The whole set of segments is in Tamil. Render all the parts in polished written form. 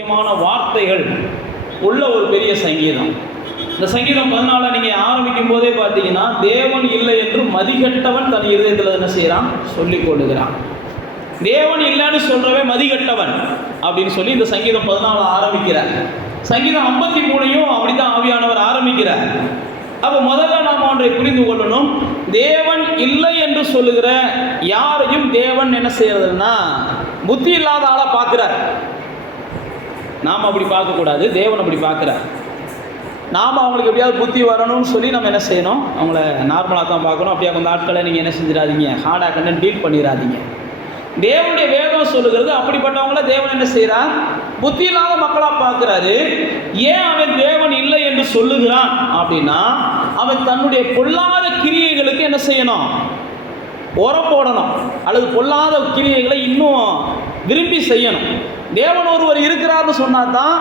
முக்கியமான வார்த்தைகள் உள்ள ஒரு பெரிய சங்கீதம். இந்த சங்கீதம் 14 நீங்கள் ஆரம்பிக்கும் போதே பார்த்தீங்கன்னா, தேவன் இல்லை என்று மதிகட்டவன் தன் இருதயத்தில் என்ன செய்கிறான், சொல்லிக் கொள்ளுகிறான். தேவன் இல்லைன்னு சொல்றவன் மதிகட்டவன் அப்படின்னு சொல்லி இந்த சங்கீதம் 14 ஆரம்பிக்கிறார். சங்கீதம் 53 அப்படித்தான் ஆவியானவர் ஆரம்பிக்கிறார். அப்போ முதல்ல நாம் ஒன்றை புரிந்து கொள்ளணும். தேவன் இல்லை என்று சொல்லுகிற யாரையும் தேவன் என்ன செய்யறதுன்னா புத்தி இல்லாத ஆளா பார்க்கிறார். நாம் அப்படி பார்க்கக்கூடாது, தேவன் அப்படி பார்க்கிறார். நாம் அவங்களுக்கு எப்படியாவது புத்தி வரணும்னு சொல்லி நம்ம என்ன செய்யணும், அவங்கள நார்மலாக தான் பார்க்கணும். அப்படியே கொஞ்சம் ஆட்களை நீங்கள் என்ன செஞ்சிடாதீங்க, ஹார்டாக கண்டு டீல் பண்ணிடாதீங்க. தேவனுடைய வேதம் சொல்லுகிறது அப்படிப்பட்டவங்கள தேவன் என்ன செய்கிறார், புத்தி இல்லாத மக்களாக பார்க்கிறாரு. ஏன் அவன் தேவன் இல்லை என்று சொல்லுகிறான் அப்படின்னா, அவன் தன்னுடைய பொல்லாத கிரியைகளுக்கு என்ன செய்யணும், உரம் போடணும், அல்லது பொல்லாத கிரியைகளை இன்னும் விரும்பி செய்யணும். தேவன் ஒருவர் இருக்கிறார்னு சொன்னால் தான்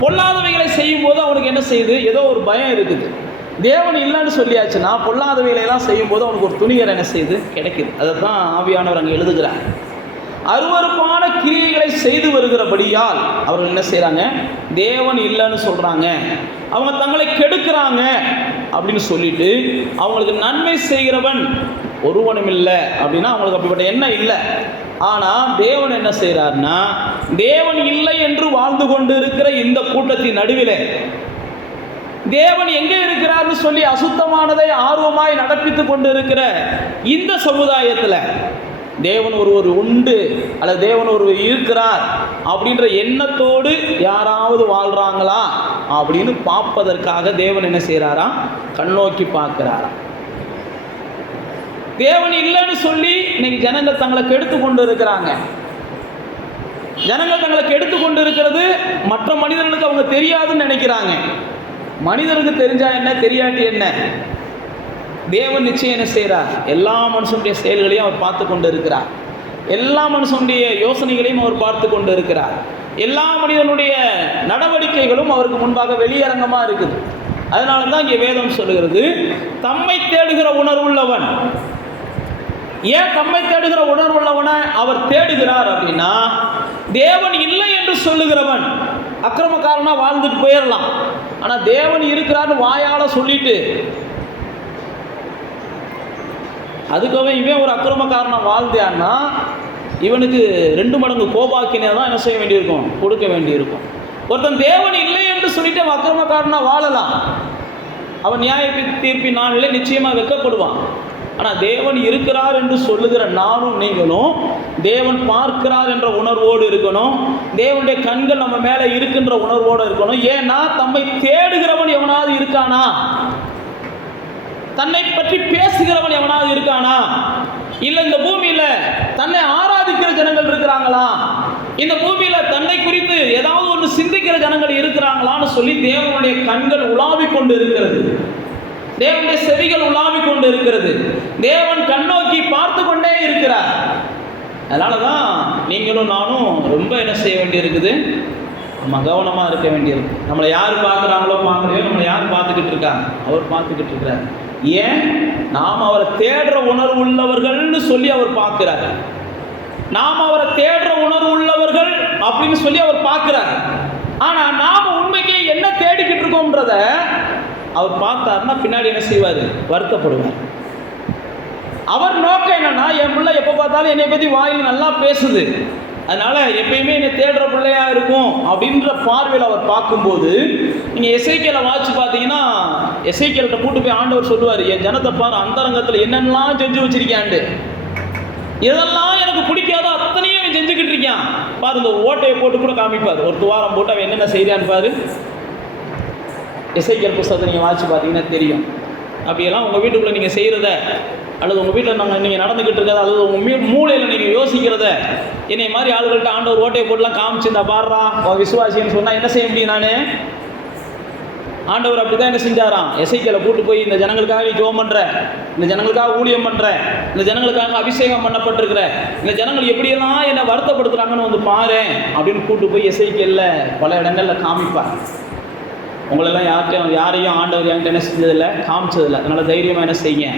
பொல்லாதவைகளை செய்யும் போது அவனுக்கு என்ன செய்யுது, ஏதோ ஒரு பயம் இருக்குது. தேவன் இல்லைன்னு சொல்லியாச்சுன்னா பொல்லாதவைகளெல்லாம் செய்யும் போது அவனுக்கு ஒரு துணிகரை என்ன செய்யுது, கிடைக்குது. அதை தான் ஆவியானவர் அங்கே எழுதுகிறார். அருவருப்பான கிரியைகளை செய்து வருகிறபடியால் அவர்கள் என்ன செய்கிறாங்க, தேவன் இல்லைன்னு சொல்கிறாங்க, அவங்க தங்களை கெடுக்கிறாங்க அப்படின்னு சொல்லிட்டு அவங்களுக்கு நன்மை செய்கிறவன் ஒருவனும் இல்லை அப்படின்னா அவங்களுக்கு அப்படிப்பட்ட எண்ணம் இல்லை. ஆனால் தேவன் என்ன செய்கிறார்னா, தேவன் இல்லை என்று வாழ்ந்து கொண்டு இருக்கிற இந்த கூட்டத்தின் நடுவில் தேவன் எங்கே இருக்கிறார்னு சொல்லி அசுத்தமானதை ஆர்வமாய் நடப்பித்து கொண்டு இருக்கிற இந்த சமுதாயத்தில் தேவன் ஒருவர் உண்டு அல்லது தேவன் ஒருவர் இருக்கிறார் அப்படின்ற எண்ணத்தோடு யாராவது வாழ்கிறாங்களா அப்படின்னு பார்ப்பதற்காக தேவன் என்ன செய்கிறாரா, கண்ணோக்கி பார்க்கிறாரா. தேவன் இல்லைன்னு சொல்லி இன்னைக்கு ஜனங்கள் தங்களை கெடுத்து கொண்டு இருக்கிறாங்க. ஜனங்கள் தங்களை கெடுத்து கொண்டு இருக்கிறது மற்ற மனிதர்களுக்கு அவங்க தெரியாதுன்னு நினைக்கிறாங்க. மனிதனுக்கு தெரிஞ்சா என்ன, தெரியாட்டி என்ன, தேவன் நிச்சயம் என்ன செய்கிறார், எல்லா மனுஷனுடைய செயல்களையும் அவர் பார்த்து கொண்டு இருக்கிறார். எல்லா மனுஷனுடைய யோசனைகளையும் அவர் பார்த்து கொண்டு இருக்கிறார். எல்லா மனிதனுடைய நடவடிக்கைகளும் அவருக்கு முன்பாக வெளியரங்கமாக இருக்குது. அதனால தான் இங்கே வேதம் சொல்லுகிறது, தம்மை தேடுகிற உணர்வுள்ளவன். ஏன் தம்மை தேடுகிற உணர்வுள்ளவனை அவர் தேடுகிறார் அப்படின்னா, தேவன் இல்லை என்று சொல்லுகிறவன் அக்கிரமக்காரனா வாழ்ந்துட்டு போயிடலாம். ஆனால் தேவன் இருக்கிறான்னு வாயால் சொல்லிட்டு அதுக்காக இவன் ஒரு அக்கிரமக்காரனா வாழ்ந்தான்னா இவனுக்கு 2 மடங்கு கோபாக்கினே தான் என்ன செய்ய வேண்டியிருக்கும், கொடுக்க வேண்டியிருக்கும். ஒருத்தன் தேவன் இல்லை என்று சொல்லிட்டு அவன் அக்கிரமக்காரனா வாழலாம், அவன் நியாய தீர்ப்பின் நாளிலே நிச்சயமாக வெட்கப்படுவான். ஆனால் தேவன் இருக்கிறார் என்று சொல்லுகிற நானும் நீங்களும் தேவன் பார்க்கிறார் என்ற உணர்வோடு இருக்கணும். தேவனுடைய கண்கள் நம்ம மேலே இருக்கின்ற உணர்வோடு இருக்கணும். ஏன்னா தம்மை தேடுகிறவன் எவனாவது இருக்கானா, தன்னை பற்றி பேசுகிறவன் எவனாவது இருக்கானா, இல்லை இந்த பூமியில தன்னை ஆராதிக்கிற ஜனங்கள் இருக்கிறாங்களா, இந்த பூமியில தன்னை குறித்து ஏதாவது ஒன்று சிந்திக்கிற ஜனங்கள் இருக்கிறாங்களான்னு சொல்லி தேவனுடைய கண்கள் உலாவிக் கொண்டு இருக்கிறது, தேவனுடைய செவிகள் உலாவிக் கொண்டு இருக்கிறது, தேவன் கண்ணோக்கி பார்த்து கொண்டே இருக்கிறார். அதனால தான் நீங்களும் நானும் ரொம்ப என்ன செய்ய வேண்டியிருக்குது, நம்ம கவனமாக இருக்க வேண்டியிருக்கு. நம்மளை யார் பார்க்குறாங்களோ பார்க்கலையோ, நம்மளை யார் பார்த்துக்கிட்டு இருக்காங்க, அவர் பார்த்துக்கிட்டு இருக்கிறார். ஏன், நாம் அவரை தேடுற உணர்வு உள்ளவர்கள்னு சொல்லி அவர் பார்க்கிறார். நாம் அவரை தேடுற உணர்வு உள்ளவர்கள் அப்படின்னு சொல்லி அவர் பார்க்கிறார். ஆனால் நாம் உண்மைக்கே என்ன தேடிக்கிட்டு இருக்கோம்ன்றத அவர் பார்த்தாருன்னா பின்னாடி என்ன செய்வார், வருத்தப்படுவார். அவர் நோக்கம் என்னன்னா, என் பிள்ளை எப்போ பார்த்தாலும் என்னை பற்றி வாயில் நல்லா பேசுது, அதனால எப்பயுமே என்னை தேடுற பிள்ளையா இருக்கும் அப்படின்ற பார்வையில் அவர் பார்க்கும்போது, நீங்கள் எசேக்கியேலை வாட்சி பார்த்தீங்கன்னா, எசேக்கியேல்கிட்ட கூட்டு போய் ஆண்டவர் சொல்லுவார், என் ஜனத்தை பாரு, அந்தரங்கத்தில் என்னென்னலாம் செஞ்சு வச்சிருக்காண்டு, எதெல்லாம் எனக்கு பிடிக்காதோ அத்தனையும் அவன் செஞ்சுக்கிட்டு இருக்கான் பாரு. இந்த ஓட்டையை போட்டு கூட காமிப்பார், ஒரு துவாரம் போட்டு அவன் என்னென்ன செய்கிறான்னு பாரு. எசேக்கியேல் புத்தகத்தை நீங்கள் வாட்சி பார்த்தீங்கன்னா தெரியும். அப்படியெல்லாம் உங்கள் வீட்டுக்குள்ளே நீங்கள் செய்கிறத, அல்லது உங்கள் வீட்டில் நீங்கள் நடந்துக்கிட்டு இருக்கிறத, அல்லது உங்கள் மூளையில் நீங்கள் யோசிக்கிறத என்னை மாதிரி ஆளுகள்கிட்ட ஆண்டவர் ஓட்டையை போட்டுலாம் காமிச்சிருந்தா பாடுறா விசுவாசின்னு சொன்னால் என்ன செய்ய முடியும்? நான் ஆண்டவர் அப்படி தான் என்ன செஞ்சாராம், எசேக்கியேலை கூட்டு போய் இந்த ஜனங்களுக்காக நீ ஜெபம் பண்ணுற, இந்த ஜனங்களுக்காக ஊழியம் பண்ணுற, இந்த ஜனங்களுக்காக அபிஷேகம் பண்ணப்பட்டிருக்கிற, இந்த ஜனங்கள் எப்படியெல்லாம் என்னை வருத்தப்படுத்துகிறாங்கன்னு வந்து பாரு அப்படின்னு கூட்டு போய் எசேக்கியேல்ல பல இடங்களில் காமிப்பார். உங்களெல்லாம் யாரையும் ஆண்டவர் என்கிட்ட என்ன செஞ்சதில்லை, காமிச்சதில்லை. அதனால் தைரியமாக என்ன செய்யுங்க,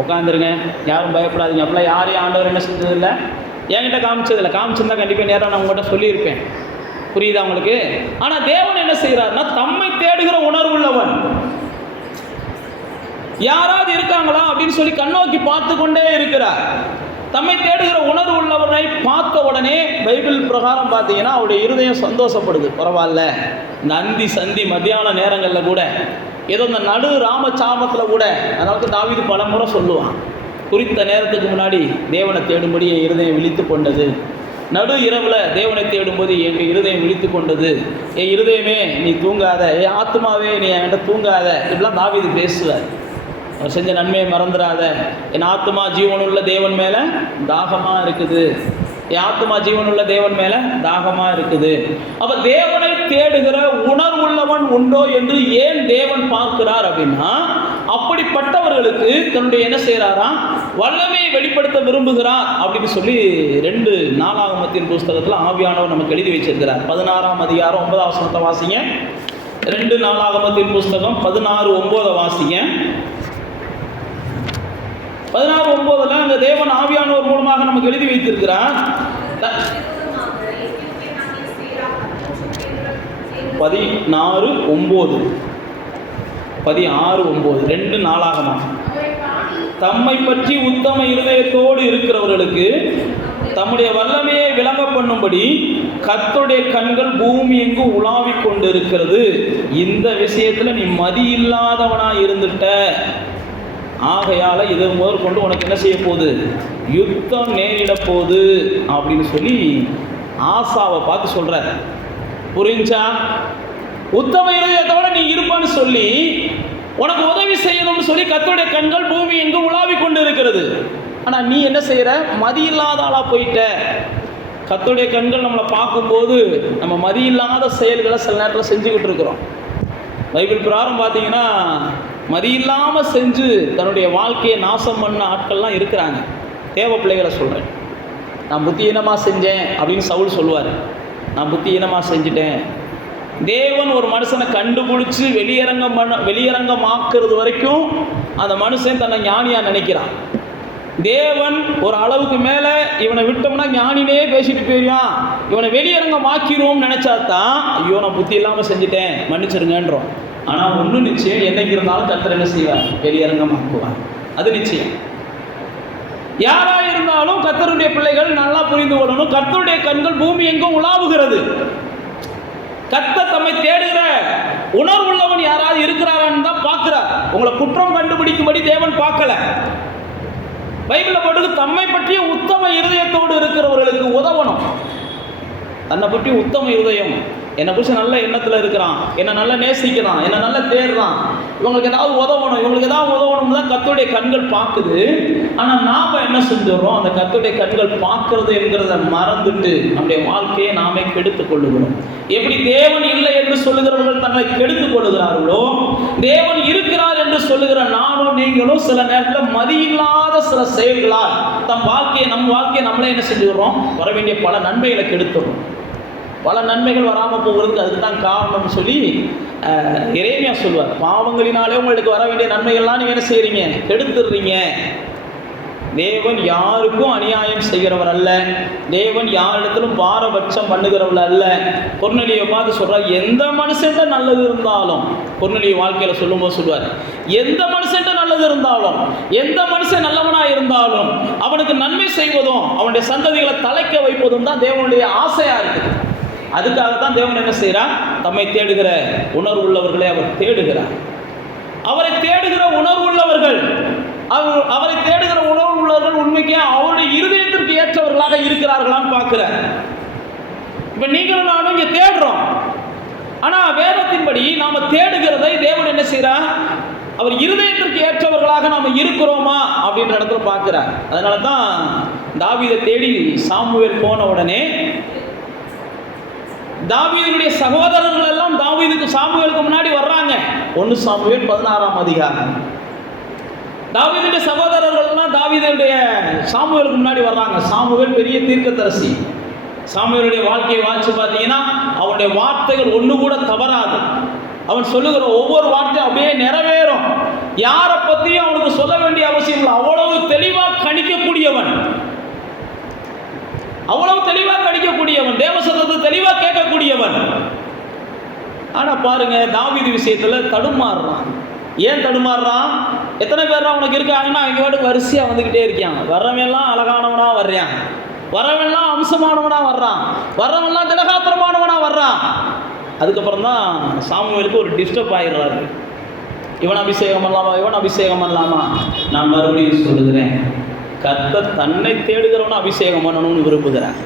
உட்காந்துருங்க, யாரும் பயப்படாதீங்க. அப்படிலாம் யாரையும் ஆண்டவர் என்ன செஞ்சதில்லை, என்கிட்ட காமிச்சதில்லை. காமிச்சிருந்தா கண்டிப்பாக நேரம் நான் உங்கள்கிட்ட சொல்லியிருப்பேன். புரியுதா உங்களுக்கு? ஆனால் தேவன் என்ன செய்கிறார்னா, தம்மை தேடுகிற உணர்வுள்ளவன். யாராவது இருக்காங்களா அப்படின்னு சொல்லி கண்ணோக்கி பார்த்து கொண்டே இருக்கிறார். தம்மை தேடுகிற உணர்வு உள்ளவனை பார்த்த உடனே பைபிள் பிரகாரம் பார்த்தீங்கன்னா அவருடைய இருதயம் சந்தோஷப்படுது. பரவாயில்ல, இந்த அந்தி சந்தி மத்தியான நேரங்களில் கூட, ஏதோ இந்த நடு ராமச்சாமத்தில் கூட, அதாவது தாவீது பல முறை சொல்லுவான், குறித்த நேரத்துக்கு முன்னாடி தேவனை தேடும்படி என் இருதயம் விழித்து கொண்டது, நடு இரவில் தேவனை தேடும்போது என் இருதயம் விழித்து கொண்டது, என் இருதயமே நீ தூங்காத, என் ஆத்மாவே நீ என்கிட்ட தூங்காத, இப்படிலாம் தாவீது பேசுவார். அவர் செஞ்ச நன்மையை மறந்துடாத, என் ஆத்மா ஜீவனுள்ள தேவன் மேலே தாகமாக இருக்குது, என் ஆத்மா ஜீவனுள்ள தேவன் மேலே தாகமாக இருக்குது. அப்போ தேவனை தேடுகிற உணர்வுள்ளவன் உண்டோ என்று ஏன் தேவன் பார்க்கிறார் அப்படின்னா, அப்படிப்பட்டவர்களுக்கு தன்னுடைய என்ன செய்கிறாராம், வல்லமையை வெளிப்படுத்த விரும்புகிறார் அப்படின்னு சொல்லி 2 நாளாகமத்தின் புஸ்தகத்தில் ஆவியானவர் நமக்கு எழுதி வச்சிருக்கிறார். 16ஆம் அதிகாரம் 9ஆம் வசனத்தை வாசிங்க. 2 நாளாகமத்தின் புஸ்தகம் 16:9 வாசிங்க. 16:9 அந்த தேவன் ஆவியானவர் மூலமாக நமக்கு எழுதி வைத்திருக்கிறார். 16:9 2 நாளாகமம். தம்மை பற்றி உத்தம இருதயத்தோடு இருக்கிறவர்களுக்கு தம்முடைய வல்லமையை விளங்க பண்ணும்படி கர்த்தருடைய கண்கள் பூமி எங்கும் உலாவிக் கொண்டு இருக்கிறது. இந்த விஷயத்துல நீ மதி இல்லாதவனாக இருந்துட்ட, ஆகையால் இதை முதற்கொண்டு உனக்கு என்ன செய்ய போகுது, யுத்தம் நேரிட போகுது அப்படின்னு சொல்லி ஆசாவை பார்த்து சொல்கிறார். புரிஞ்சா? உத்தம இருதயத்தோட நீ இருப்பான்னு சொல்லி உனக்கு உதவி செய்யணும்னு சொல்லி கர்த்தருடைய கண்கள் பூமி எங்கும் உலாவிக் கொண்டு இருக்கிறது. ஆனால் நீ என்ன செய்கிற, மதி இல்லாத ஆளாக போயிட்ட. கர்த்தருடைய கண்கள் நம்மளை பார்க்கும்போது நம்ம மதி இல்லாத செயல்களை சில நேரத்தில் செஞ்சுக்கிட்டு இருக்கிறோம். பைபிள் பிரகாரம் பார்த்தீங்கன்னா மதி இல்லாமல் செஞ்சு தன்னுடைய வாழ்க்கையை நாசம் பண்ண ஆட்கள்லாம் இருக்கிறாங்க. தேவ பிள்ளைகளை சொல்கிறேன். நான் புத்தியீனமாக செஞ்சேன் அப்படின்னு சவுல் சொல்லுவார். நான் புத்தியீனமாக செஞ்சுட்டேன். தேவன் ஒரு மனுஷனை கண்டுபிடிச்சி வெளியரங்கமாக்குறது வரைக்கும் அந்த மனுஷன் தன்னை ஞானியாக நினைக்கிறான். தேவன் ஒரு அளவுக்கு மேலே இவனை விட்டோம்னா ஞானினே பேசிட்டு போயிடுவான், இவனை வெளியரங்கமாக்கிடுவோம்னு நினச்சாதான் ஐயோ நான் புத்தி இல்லாமல் செஞ்சுட்டேன் மன்னிச்சிருங்கன்றோம். ஆனால் ஒன்று நிச்சயம், என்னைக்கு இருந்தாலும் கர்த்தர் என்ன செய்வார், வெளியரங்கமாக்குவார். அது நிச்சயம். யாராக இருந்தாலும் கர்த்தருடைய பிள்ளைகள் நல்லா புரிந்து கொள்ளணும், கர்த்தருடைய கண்கள் பூமி எங்கும் உலாவுகிறது. கர்த்தர் தம்மை தேடுகிற உணர்வுள்ளவன் யாராவது இருக்கிறாரான்னு தான் பார்க்கிறார். உங்களை குற்றம் கண்டுபிடிக்கும்படி தேவன் பார்க்கல. பைபிளில் போட்டு தம்மை பற்றிய உத்தம இருதயத்தோடு இருக்கிறவர்களுக்கு உதவணும். தன்னை பற்றி உத்தம இருதயம், என்னை குறித்து நல்ல எண்ணத்தில் இருக்கிறான், என்னை நல்லா நேசிக்கிறான், என்னை நல்லா தேடுறான், இவங்களுக்கு ஏதாவது உதவணும் தான் கர்த்தருடைய கண்கள் பார்க்குது. ஆனால் நாம் என்ன செஞ்சிடறோம், அந்த கர்த்தருடைய கண்கள் பார்க்கறது என்கிறத மறந்துட்டு நம்முடைய வாழ்க்கையை நாமே கெடுத்துக் கொள்ளுகிறோம். எப்படி தேவன் இல்லை என்று சொல்லுகிறவர்கள் தங்களை கெடுத்துக் கொள்ளுகிறார்களோ, தேவன் இருக்கிறார் என்று சொல்லுகிற நானும் நீங்களும் சில நேரத்தில் மதியில்லாத சில செயல்களால் நம் வாழ்க்கையை நம்மளே என்ன செஞ்சுக்கிறோம், வர வேண்டிய பல நன்மைகளை கெடுத்துறோம். பல நன்மைகள் வராமல் போகிறதுக்கு அதுக்கு தான் காரணம்னு சொல்லி எரேமியா சொல்வார். பாவங்களினாலே உங்களுக்கு வர வேண்டிய நன்மைகள்லாம் நீங்கள் என்ன செய்கிறீங்க, கெடுத்துடுறீங்க. தேவன் யாருக்கும் அநியாயம் செய்கிறவர் அல்ல. தேவன் யாரிடத்திலும் பாரபட்சம் பண்ணுகிறவர் அல்ல. கொர்நேலியை பார்த்து சொல்கிறார், எந்த மனுஷன்ட்ட நல்லது இருந்தாலும், கொர்நேலிய வாழ்க்கையில் சொல்லும்போது சொல்வார், எந்த மனுஷன்ட்ட நல்லது இருந்தாலும், எந்த மனுஷன் நல்லவனாக இருந்தாலும் அவனுக்கு நன்மை செய்வதும் அவனுடைய சந்ததிகளை தலைக்க வைப்பதும் தான் தேவனுடைய ஆசையாக இருக்குது. அதுக்காகத்தான் தேவன் என்ன செய்கிறார், தம்மை தேடுகிற உணர்வு உள்ளவர்களை அவர் தேடுகிறார். அவரை தேடுகிற உணர்வு உள்ளவர்கள், அவரை தேடுகிற உணர்வு உள்ளவர்கள் உண்மைக்கே அவருடைய இருதயத்திற்கு ஏற்றவர்களாக இருக்கிறார்களான்னு பார்க்கிறார். இப்போ நீங்களும் நானும் இங்கே தேடுறோம். ஆனால் வேதத்தின்படி நாம் தேடுகிறதை தேவன் என்ன செய்கிறார், அவர் இருதயத்திற்கு ஏற்றவர்களாக நாம் இருக்கிறோமா அப்படின்ற இடத்துல பார்க்கிறார். அதனால தான் தாவீதை தேடி சாமுவேல் போன உடனே தாவீதுடைய சகோதரர்கள் எல்லாம் சாமுவேலுக்கு முன்னாடி வர்றாங்க. 1 சாமுவேல் 16ஆம் அதிகாரம். தாவீதுடைய சகோதரர்கள் எல்லாம் தாவீதுடைய சாமுவேலுக்கு முன்னாடி வர்றாங்க. சாமுவேல் பெரிய தீர்க்கதரிசி. சாமுவேலுடைய வாழ்க்கையை வாசிச்சு பார்த்தீங்கன்னா அவனுடைய வார்த்தைகள் ஒன்று கூட தவறாது. அவன் சொல்லுகிற ஒவ்வொரு வார்த்தையும் அப்படியே நிறைவேறும். யாரை பற்றியும் அவனுக்கு சொல்ல வேண்டிய அவசியம் இல்லை. அவ்வளவு தெளிவாக கணிக்கக்கூடியவன். அவ்வளவு தெளிவாக படிக்கக்கூடியவன், தேவ சத்தத்தை தெளிவாக கேட்கக்கூடியவன். ஆனால் பாருங்க, தாவீது விஷயத்தில் தடுமாறுறான். ஏன் தடுமாறுறான்? எத்தனை பேர் உனக்கு இருக்காங்கன்னா அவங்க வாட்டுக்கு வரிசையாக வந்துக்கிட்டே இருக்காங்க. வர்றவெல்லாம் அழகானவனாக வர்றான், வரவெல்லாம் அம்சமானவனாக வர்றான், வர்றவெல்லாம் திலகாத்திரமானவனாக வர்றான். அதுக்கப்புறம் தான் சாமுவேலுக்கு ஒரு டிஸ்டர்ப் ஆகிடுறாரு. இவன் அபிஷேகம் பண்ணலாமா, இவன் அபிஷேகம் பண்ணலாமா? நான் மறுபடியும் சொல்லுகிறேன், கர்த்தர் தன்னை தேடுகிறவனை அபிஷேகம் பண்ணணும்னு விரும்புகிறேன்.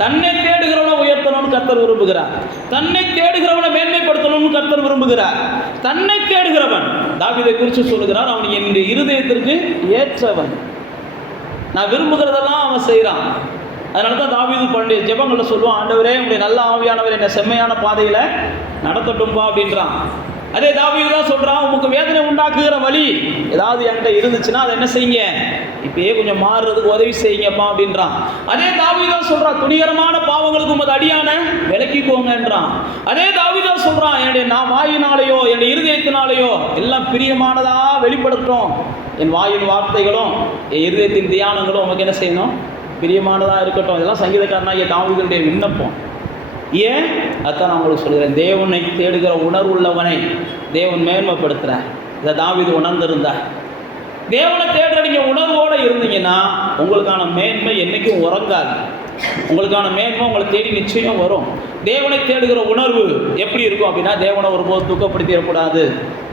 தன்னை தேடுகிறவனை உயர்த்தணும்னு கர்த்தர் விரும்புகிறார். தன்னை தேடுகிறவனை மேன்மைப்படுத்தணும்னு கர்த்தர் விரும்புகிறார். தன்னை தேடுகிறவன், தாவீதை குறித்து சொல்லுகிறார், அவன் என் இருதயத்திற்கு ஏற்றவன், நான் விரும்புகிறதெல்லாம் அவன் செய்கிறான். அதனால தான் தாவீது பண்டைய ஜெபங்களில் சொல்லுவான், ஆண்டவரே உங்களுடைய நல்ல ஆவியானவர் என்னை செம்மையான பாதையில் நடத்தட்டும்பா அப்படின்றான். அதே தாவீது தான் சொல்கிறான், உங்களுக்கு வேதனை உண்டாக்குகிற வழி ஏதாவது என்கிட்ட இருந்துச்சுன்னா அதை என்ன செய்யுங்க, இப்பயே கொஞ்சம் மாறுறதுக்கு உதவி செய்யுங்கப்பா அப்படின்றான். அதே தாவீது தான் சொல்கிறான், துணிகரமான பாவங்களுக்கு உமது அடியான விலக்கிக்கோங்கன்றான். அதே தாவீது தான் சொல்கிறான், என்னுடைய நான் வாயினாலேயோ என்னுடைய இருதயத்தினாலேயோ எல்லாம் பிரியமானதாக வெளிப்படுத்தும், என் வாயின் வார்த்தைகளும் என் இருதயத்தின் தியானங்களும் உனக்கு என்ன செய்யணும், பிரியமானதாக இருக்கட்டும். இதெல்லாம் சங்கீதக்காரனாகிய தாவீதுடைய விண்ணப்பம். ஏன்? அதான் நான் உங்களுக்கு சொல்கிறேன், தேவனை தேடுகிற உணர்வுள்ளவனை தேவன் மேன்மைப்படுத்துகிறார். இதை தாவீது உணர்ந்திருந்தார். தேவனை தேடுற நீங்கள் உணர்வோடு இருந்தீங்கன்னா உங்களுக்கான மேன்மை என்றைக்கும் உறங்காது. உங்களுக்கான மேன்மை உங்களை தேடி நிச்சயம் வரும். தேவனை தேடுகிற உணர்வு எப்படி இருக்கும் அப்படின்னா, தேவனை ஒருபோது துக்கப்படுத்திடக்கூடாது,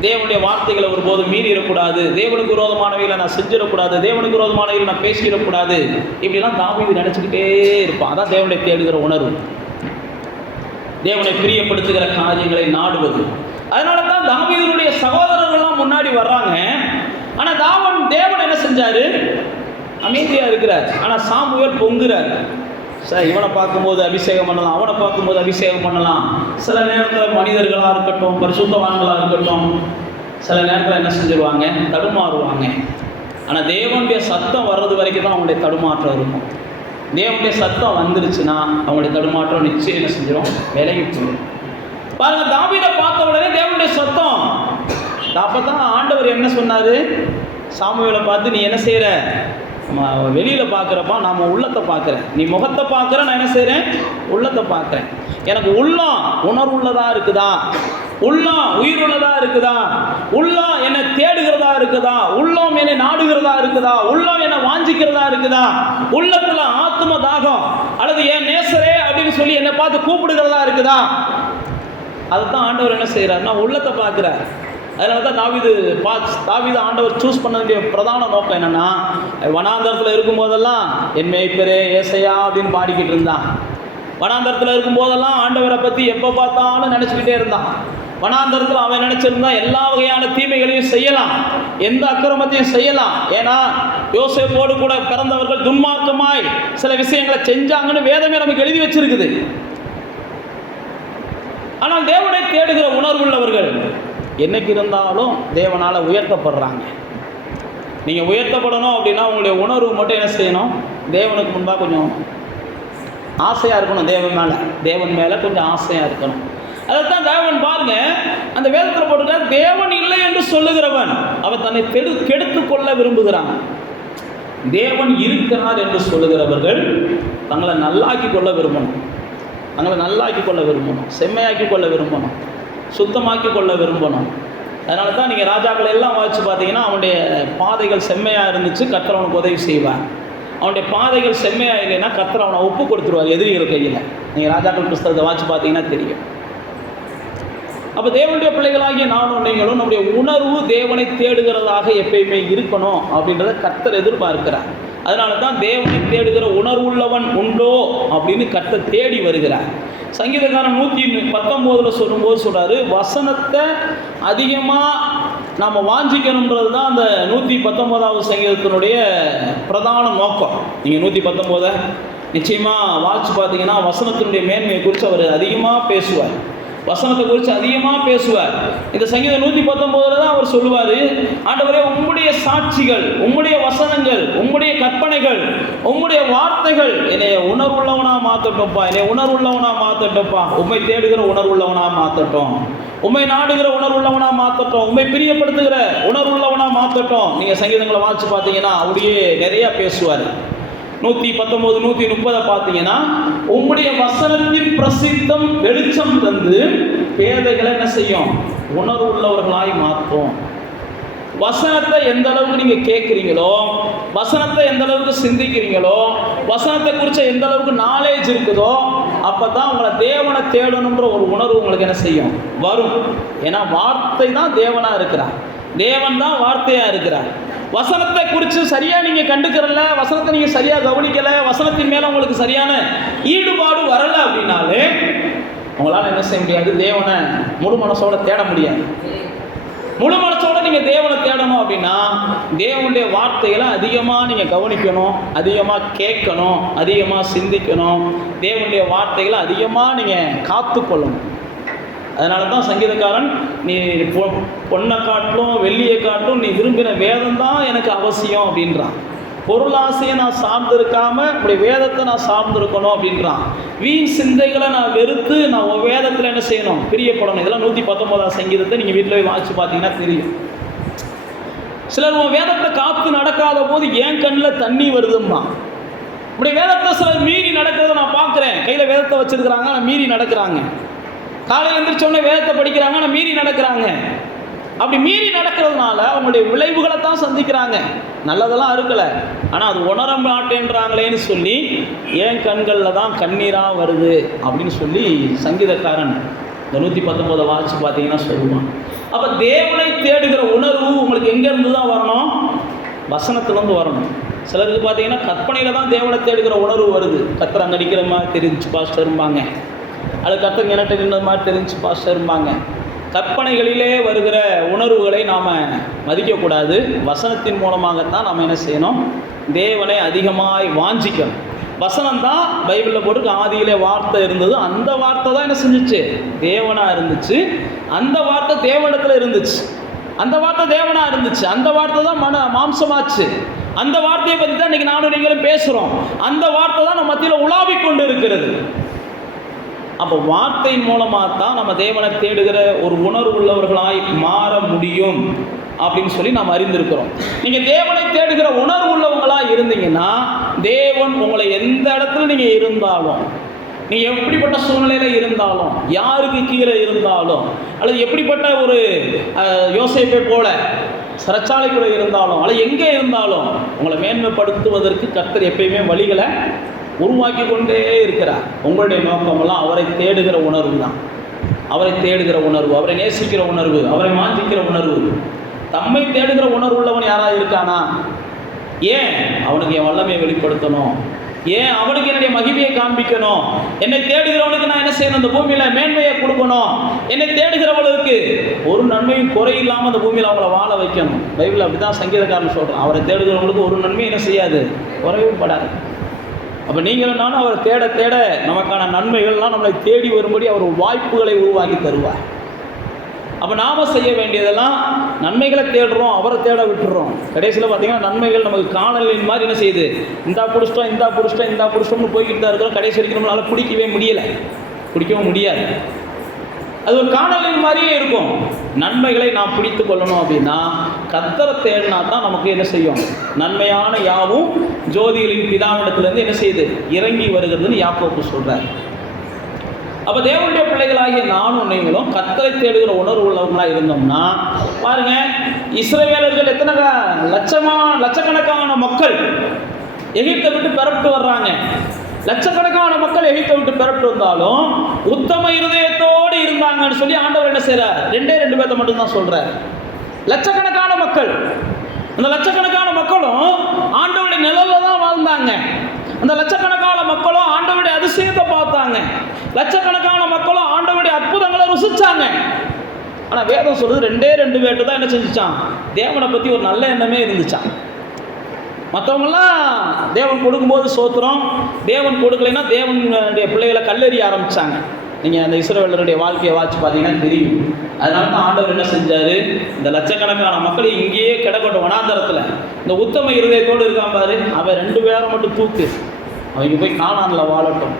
தேவனுடைய வார்த்தைகளை ஒருபோது மீறிடக்கூடாது, தேவனுக்கு விரோதமானவைகளை நான் செஞ்சிடக்கூடாது, தேவனுக்கு விரோதமானவைகளை நான் பேசிடக்கூடாது, இப்படிலாம் தாவீது நினச்சிக்கிட்டே இருப்பான். அதான் தேவனை தேடுகிற உணர்வு, தேவனை பிரியப்படுத்துகிற காரியங்களை நாடுவது. அதனால தான் தாவீதுடைய சகோதரர்கள்லாம் முன்னாடி வர்றாங்க. ஆனால் தேவன் என்ன செஞ்சார்? அமைதியாக இருக்கிறார். ஆனால் சாமுவேல் பொங்குறார். சார், இவனை பார்க்கும்போது அபிஷேகம் பண்ணலாம், அவனை பார்க்கும்போது அபிஷேகம் பண்ணலாம். சில நேரத்தில் மனிதர்களாக இருக்கட்டும், பரிசுத்தவான்களாக இருக்கட்டும், சில நேரத்தில் என்ன செஞ்சிருவாங்க, தடுமாறுவாங்க. ஆனால் தேவனுடைய சத்தம் வர்றது வரைக்கும் தான் அவங்களுடைய தடுமாற்றம் இருக்கும். தேவனுடைய சத்தம் வந்துருச்சுன்னா அவங்களுடைய தடுமாற்றம் நிச்சயம் என்ன செஞ்சிடும், விலகி போயிடும். பாருங்க, தாவீதை பார்த்த உடனே தேவனுடைய சத்தம். அப்போ தான் ஆண்டவர் என்ன சொன்னார், சாமுவேலை பார்த்து, நீ என்ன செய்கிற, வெளியில் பார்க்குறப்பா நாம் உள்ளத்தை பார்க்குறேன், நீ முகத்தை பார்க்குற, நான் என்ன செய்கிறேன், உள்ளத்தை பார்க்குறேன். எனக்கு உள்ளம் உணர்வுள்ளதாக இருக்குதா, உள்ளம் உயிருள்ளதாக இருக்குதா, உள்ளம் என்னை தேடுகிறதா இருக்குதா, உள்ளம் என்னை நாடுகிறதா இருக்குதா, உள்ளம் என்னை வாஞ்சிக்கிறதா இருக்குதா, உள்ளத்தில் ஆத்ம தாகம் அல்லது என் நேசரே அப்படின்னு சொல்லி என்னை பார்த்து கூப்பிடுகிறதா இருக்குதா. அதுதான் ஆண்டவர் என்ன செய்கிறார், உள்ளத்தை பார்க்குறார். அதனால தான் தாவீது ஆண்டவர் சூஸ் பண்ண வேண்டிய பிரதான நோக்கம் என்னென்னா, வனாந்தரத்தில் இருக்கும்போதெல்லாம் என் மேய்ப்பரே ஏசையா அப்படின்னு பாடிக்கிட்டு இருந்தான். வனாந்தரத்தில் இருக்கும்போதெல்லாம் ஆண்டவரை பற்றி எப்போ பார்த்தாலும் நினச்சிக்கிட்டே இருந்தான். வனாந்தரத்தில் அவன் நினச்சிருந்தா எல்லா வகையான தீமைகளையும் செய்யலாம், எந்த அக்கிரமத்தையும் செய்யலாம். ஏன்னா யோசேப்போடு கூட பிறந்தவர்கள் துன்மார்க்கமாய் சில விஷயங்களை செஞ்சாங்கன்னு வேதமே நமக்கு எழுதி வச்சிருக்குது. ஆனால் தேவனை தேடுகிற உணர்வுள்ளவர்கள் என்னைக்கு இருந்தாலும் தேவனால் உயர்த்தப்படுறாங்க. நீங்கள் உயர்த்தப்படணும் அப்படின்னா உங்களுடைய உணர்வு மட்டும் என்ன செய்யணும், தேவனுக்கு முன்பாக கொஞ்சம் ஆசையாக இருக்கணும். தேவன் மேலே கொஞ்சம் ஆசையாக இருக்கணும். அதைத்தான் தேவன் பாருங்க, அந்த வேதத்தில் போட்டுக்க, தேவன் இல்லை என்று சொல்லுகிறவன் அவன் தன்னை கெடுத்து கொள்ள விரும்புகிறான். தேவன் இருக்கிறார் என்று சொல்லுகிறவர்கள் தங்களை நல்லாக்கி கொள்ள விரும்பணும், செம்மையாக்கி கொள்ள விரும்பணும், சுத்தமாக்கி கொள்ள விரும்பணும். அதனால தான் நீங்கள் ராஜாக்களை எல்லாம் வாசித்து பார்த்தீங்கன்னா அவனுடைய பாதைகள் செம்மையாக இருந்துச்சு, கர்த்தர் அவனுக்கு உதவி செய்வார். அவனுடைய பாதைகள் செம்மையாக இல்லைன்னா கர்த்தர் அவனை ஒப்பு கொடுத்துருவார் எதிரிகள் கையில். நீங்கள் ராஜாக்கள் புஸ்தகத்தை வாசித்து பார்த்தீங்கன்னா தெரியும். அப்போ தேவனுடைய பிள்ளைகளாகிய நானும் நீங்களும் நம்முடைய உணர்வு தேவனை தேடுகிறதாக எப்பயுமே இருக்கணும் அப்படின்றத கர்த்தர் எதிர்பார்க்கிறார். அதனால தான் தேவனை தேடுகிற உணர்வுள்ளவன் உண்டோ அப்படின்னு கர்த்தர் தேடி வருகிறார். சங்கீதக்காரன் 119 சொல்லும்போது சொல்கிறாரு, வசனத்தை அதிகமாக நாம் வாஞ்சிக்கணுன்றது தான் அந்த 119வது சங்கீதத்தினுடைய பிரதான நோக்கம். நீங்கள் 119 நிச்சயமாக வாசித்து பார்த்தீங்கன்னா வசனத்தினுடைய மேன்மையை குறித்து அவர் அதிகமாக பேசுவார், வசனத்தை குறித்து அதிகமாக பேசுவார். இந்த சங்கீதம் 119 தான் அவர் சொல்லுவார், ஆண்டவரே உம்முடைய சாட்சிகள், உம்முடைய வசனங்கள், உம்முடைய கற்பனைகள், உம்முடைய வார்த்தைகள் என்னை உணர்வுள்ளவனாக மாற்றட்டும்ப்பா, உம்மை தேடுகிற உணர்வுள்ளவனாக மாற்றட்டும், உம்மை நாடுகிற உணர்வுள்ளவனாக மாற்றட்டும், உம்மை பிரியப்படுத்துகிற உணர்வுள்ளவனாக மாற்றட்டும். நீங்கள் சங்கீதங்களை வாசித்து பார்த்தீங்கன்னா அப்படியே நிறையா பேசுவார். 119 130 பார்த்தீங்கன்னா, உம்முடைய வசனத்தின் பிரசித்தம் வெளிச்சம் தந்து பேதைகளை என்ன செய்யும்? உணர்வு உள்ளவர்களாய் மாற்றும். வசனத்தை எந்த அளவுக்கு நீங்க கேட்குறீங்களோ, வசனத்தை எந்த அளவுக்கு சிந்திக்கிறீங்களோ, வசனத்தை குறித்த எந்த அளவுக்கு நாலேஜ் இருக்குதோ, அப்பதான் உங்களை தேவனை தேடணுன்ற ஒரு உணர்வு உங்களுக்கு என்ன செய்யும்? வரும். ஏன்னா வார்த்தை தான் தேவனா இருக்கிறார், தேவன் தான் வார்த்தையா இருக்கிறார். வசனத்தை குறித்து சரியா நீங்க கண்டுக்கிறல, வசனத்தை நீங்க சரியா கவனிக்கல, வசனத்தின் மேல உங்களுக்கு சரியான ஈடுபாடு வரல அப்படின்னாலே உங்களால் என்ன செய்ய முடியாது? தேவனை முழு மனசோட தேட முடியாது. முழு மனசோட நீங்க தேவனை தேடணும் அப்படின்னா தேவனுடைய வார்த்தைகளை அதிகமாக நீங்க கவனிக்கணும், அதிகமாக கேட்கணும், அதிகமாக சிந்திக்கணும். தேவனுடைய வார்த்தைகளை அதிகமாக நீங்க காத்துக்கொள்ளணும். அதனால தான் சங்கீதக்காரன், நீ பொண்ணை காட்டிலும் வெள்ளியை காட்டும் நீ விரும்பின வேதம் தான் எனக்கு அவசியம் அப்படின்றான். பொருளாசையை நான் சார்ந்திருக்காம இப்படி வேதத்தை நான் சார்ந்திருக்கணும் அப்படின்றான். வீண் சிந்தைகளை நான் வெறுத்து நான் வேதத்தில் என்ன செய்யணும்? பிரியப்படணும். இதெல்லாம் 119 சங்கீதத்தை நீங்கள் வீட்டில் போய் வாசிச்சு பார்த்தீங்கன்னா தெரியும். சிலர் உன் வேதத்தை காத்து நடக்காத போது என் கண்ணில் தண்ணி வருதும்மா. இப்படி வேதத்தை சிலர் மீறி நடக்கிறத நான் பார்க்குறேன். கையில் வேதத்தை வச்சிருக்கிறாங்க, ஆனால் மீறி நடக்கிறாங்க. காலையில் எழுந்திரிச்சோடனே வேதத்தை படிக்கிறாங்க, ஆனால் மீறி நடக்கிறாங்க. அப்படி மீறி நடக்கிறதுனால அவங்களுடைய விளைவுகளை தான் சந்திக்கிறாங்க. நல்லதெல்லாம் இருக்கலை, ஆனால் அது உணர மாட்டேன்றாங்களேன்னு சொல்லி ஏன் கண்களில் தான் கண்ணீராக வருது அப்படின்னு சொல்லி சங்கீதக்காரன் இந்த 119 வாசிச்சு பார்த்தீங்கன்னா சொல்லுவான். அப்போ தேவனை தேடுகிற உணர்வு உங்களுக்கு எங்கேருந்து தான் வரணும்? வசனத்துலேருந்து வரணும். சிலருக்கு பார்த்தீங்கன்னா கற்பனையில் தான் தேவனை தேடுகிற உணர்வு வருது. கர்த்தர் அங்கே அடிக்கிற மாதிரி தெரிஞ்சு பாஸ்டர்ம்பாங்க, அது கர்த்தர் கிணட்டு நின்ற மாதிரி தெரிஞ்சு பாஸ்டர்ம்பாங்க. கற்பனைகளிலே வருகிற உணர்வுகளை நாம் மதிக்கக்கூடாது. வசனத்தின் மூலமாகத்தான் நாம் என்ன செய்யணும்? தேவனை அதிகமாய் வாஞ்சிக்கணும். வசனம் தான் பைபிளில் போட்டு ஆதியிலே வார்த்தை இருந்தது, அந்த வார்த்தை தான் என்ன செஞ்சிச்சு? தேவனாக இருந்துச்சு. அந்த வார்த்தை தேவனிடத்தில் இருந்துச்சு, அந்த வார்த்தை தேவனாக இருந்துச்சு. அந்த வார்த்தை தான் மாம்சமாச்சு. அந்த வார்த்தையை பற்றி தான் இன்றைக்கி நானும் நீங்களும் பேசுகிறோம். அந்த வார்த்தை தான் நம்ம மத்தியில் உலாவிக் கொண்டு இருக்கிறது. அப்போ வார்த்தையின் மூலமாக தான் நம்ம தேவனை தேடுகிற ஒரு உணர்வு உள்ளவர்களாய் மாற முடியும் அப்படின்னு சொல்லி நாம் அறிந்திருக்கிறோம். நீங்கள் தேவனை தேடுகிற உணர்வு உள்ளவங்களாக இருந்தீங்கன்னா தேவன் உங்களை எந்த இடத்துல நீங்கள் இருந்தாலும், நீங்கள் எப்படிப்பட்ட சூழ்நிலையில் இருந்தாலும், யாருக்கு கீழே இருந்தாலும், அல்லது எப்படிப்பட்ட ஒரு யோசேப்பை போல சிறைச்சாலைக்குள்ள இருந்தாலும், அல்லது எங்கே இருந்தாலும் உங்களை மேன்மைப்படுத்துவதற்கு கர்த்தர் எப்பயுமே வழிகளை உருவாக்கி கொண்டே இருக்கிறார். உங்களுடைய நோக்கமெல்லாம் அவரை தேடுகிற உணர்வு தான். அவரை தேடுகிற உணர்வு, அவரை நேசிக்கிற உணர்வு, அவரை வாஞ்சிக்கிற உணர்வு. தம்மை தேடுகிற உணர்வு உள்ளவன் யாராவது இருக்கானா? ஏன் அவனுக்கு என் வல்லமையை வெளிப்படுத்தணும், ஏன் அவனுக்கு என்னுடைய மகிமையை காண்பிக்கணும், என்னை தேடுகிறவனுக்கு நான் என்ன செய்யணும்? அந்த பூமியில் மேன்மையை கொடுக்கணும். என்னை தேடுகிறவளுக்கு ஒரு நன்மையும் குறையில்லாமல் அந்த பூமியில் அவங்கள வாழ வைக்கணும். பைபிள் அப்படி தான் சங்கீதக்காரன் சொல்கிறான். அவரை தேடுகிறவங்களுக்கு ஒரு நன்மை என்ன செய்யாது? குறைவும் படாது. அப்போ நீங்களும் நானும் அவரை தேட தேட நமக்கான நன்மைகள்லாம் நம்மளை தேடி வரும்படி அவர் வாய்ப்புகளை உருவாக்கி தருவார். அப்போ நாம் செய்ய வேண்டியதெல்லாம் நன்மைகளை தேடுறோம், அவரை தேட விட்டுறோம். கடைசியில் பார்த்தீங்கன்னா நன்மைகள் நமக்கு காணலின் மாதிரி என்ன செய்யுது? இந்தா பிடிச்சிட்டோம், இந்தா பிடிச்சிட்டோம், இந்தா பிடிச்சிட்டோம்னு போய்கிட்டு தான் இருக்கிறோம். கடைசி வரைக்கும் நம்மளால் பிடிக்கவே முடியலை, பிடிக்கவும் முடியாது. அது ஒரு காணலின் மாதிரியே இருக்கும். நன்மைகளை நாம் பிடித்து கொள்ளணும் அப்படின்னா கர்த்தரை தேடினா தான் நமக்கு என்ன செய்யும்? நன்மையான யாவும் ஜோதிகளின் பிதாவிடத்திலிருந்து என்ன செய்யுது? இறங்கி வருகிறதுன்னு யாக்கோபு சொல்கிறார். அப்போ தேவனுடைய பிள்ளைகளாகிய நானும் நீங்களும் கர்த்தரை தேடுகிற உணர்வு உள்ளவங்களாக இருந்தோம்னா பாருங்க, இஸ்ரவேலர்கள் எத்தனை லட்சக்கணக்கான மக்கள் எகிப்தை விட்டு பெறப்பட்டு வர்றாங்க. லட்சக்கணக்கான மக்கள் எகிப்தை விட்டு பெறப்பட்டு வந்தாலும் உத்தம இருதயத்தோடு இருந்தாங்கன்னு சொல்லி ஆண்டவர் என்ன செய்றார்? 2 பேர்த்த மட்டும்தான் சொல்றார். லட்சக்கணக்கான மக்கள், அந்த லட்சக்கணக்கான மக்களும் ஆண்டவருடைய நிழல்ல தான் வாழ்ந்தாங்க. அந்த லட்சக்கணக்கான மக்களும் ஆண்டவருடைய அதிசயத்தை பார்த்தாங்க. லட்சக்கணக்கான மக்களும் ஆண்டவருடைய அற்புதங்களை ருசிச்சாங்க. ஆனால் வேதம் சொல்றது 2 பேர்ட்டு தான் என்ன செஞ்சுச்சான்? தேவனை பற்றி ஒரு நல்ல எண்ணமே இருந்துச்சான். மற்றவங்களாம் தேவன் கொடுக்கும்போது சோத்திரம், தேவன் கொடுக்கலைன்னா தேவனுடைய பிள்ளைகளை கல்லெறிய ஆரம்பித்தாங்க. நீங்கள் அந்த இஸ்ரவேலருடைய வாழ்க்கையை வாட்சி பார்த்தீங்கன்னா தெரியும். அதனால தான் ஆண்டவர் என்ன செஞ்சார்? இந்த லட்சக்கணக்கான மக்கள் இங்கேயே கிடக்கட்டும் வனாந்தரத்தில், இந்த உத்தம இருதயத்தோடு இருக்கான் பாரு, அவன் 2 பேரை மட்டும் தூக்கு, அவங்க போய் கானானில் வாழட்டும்.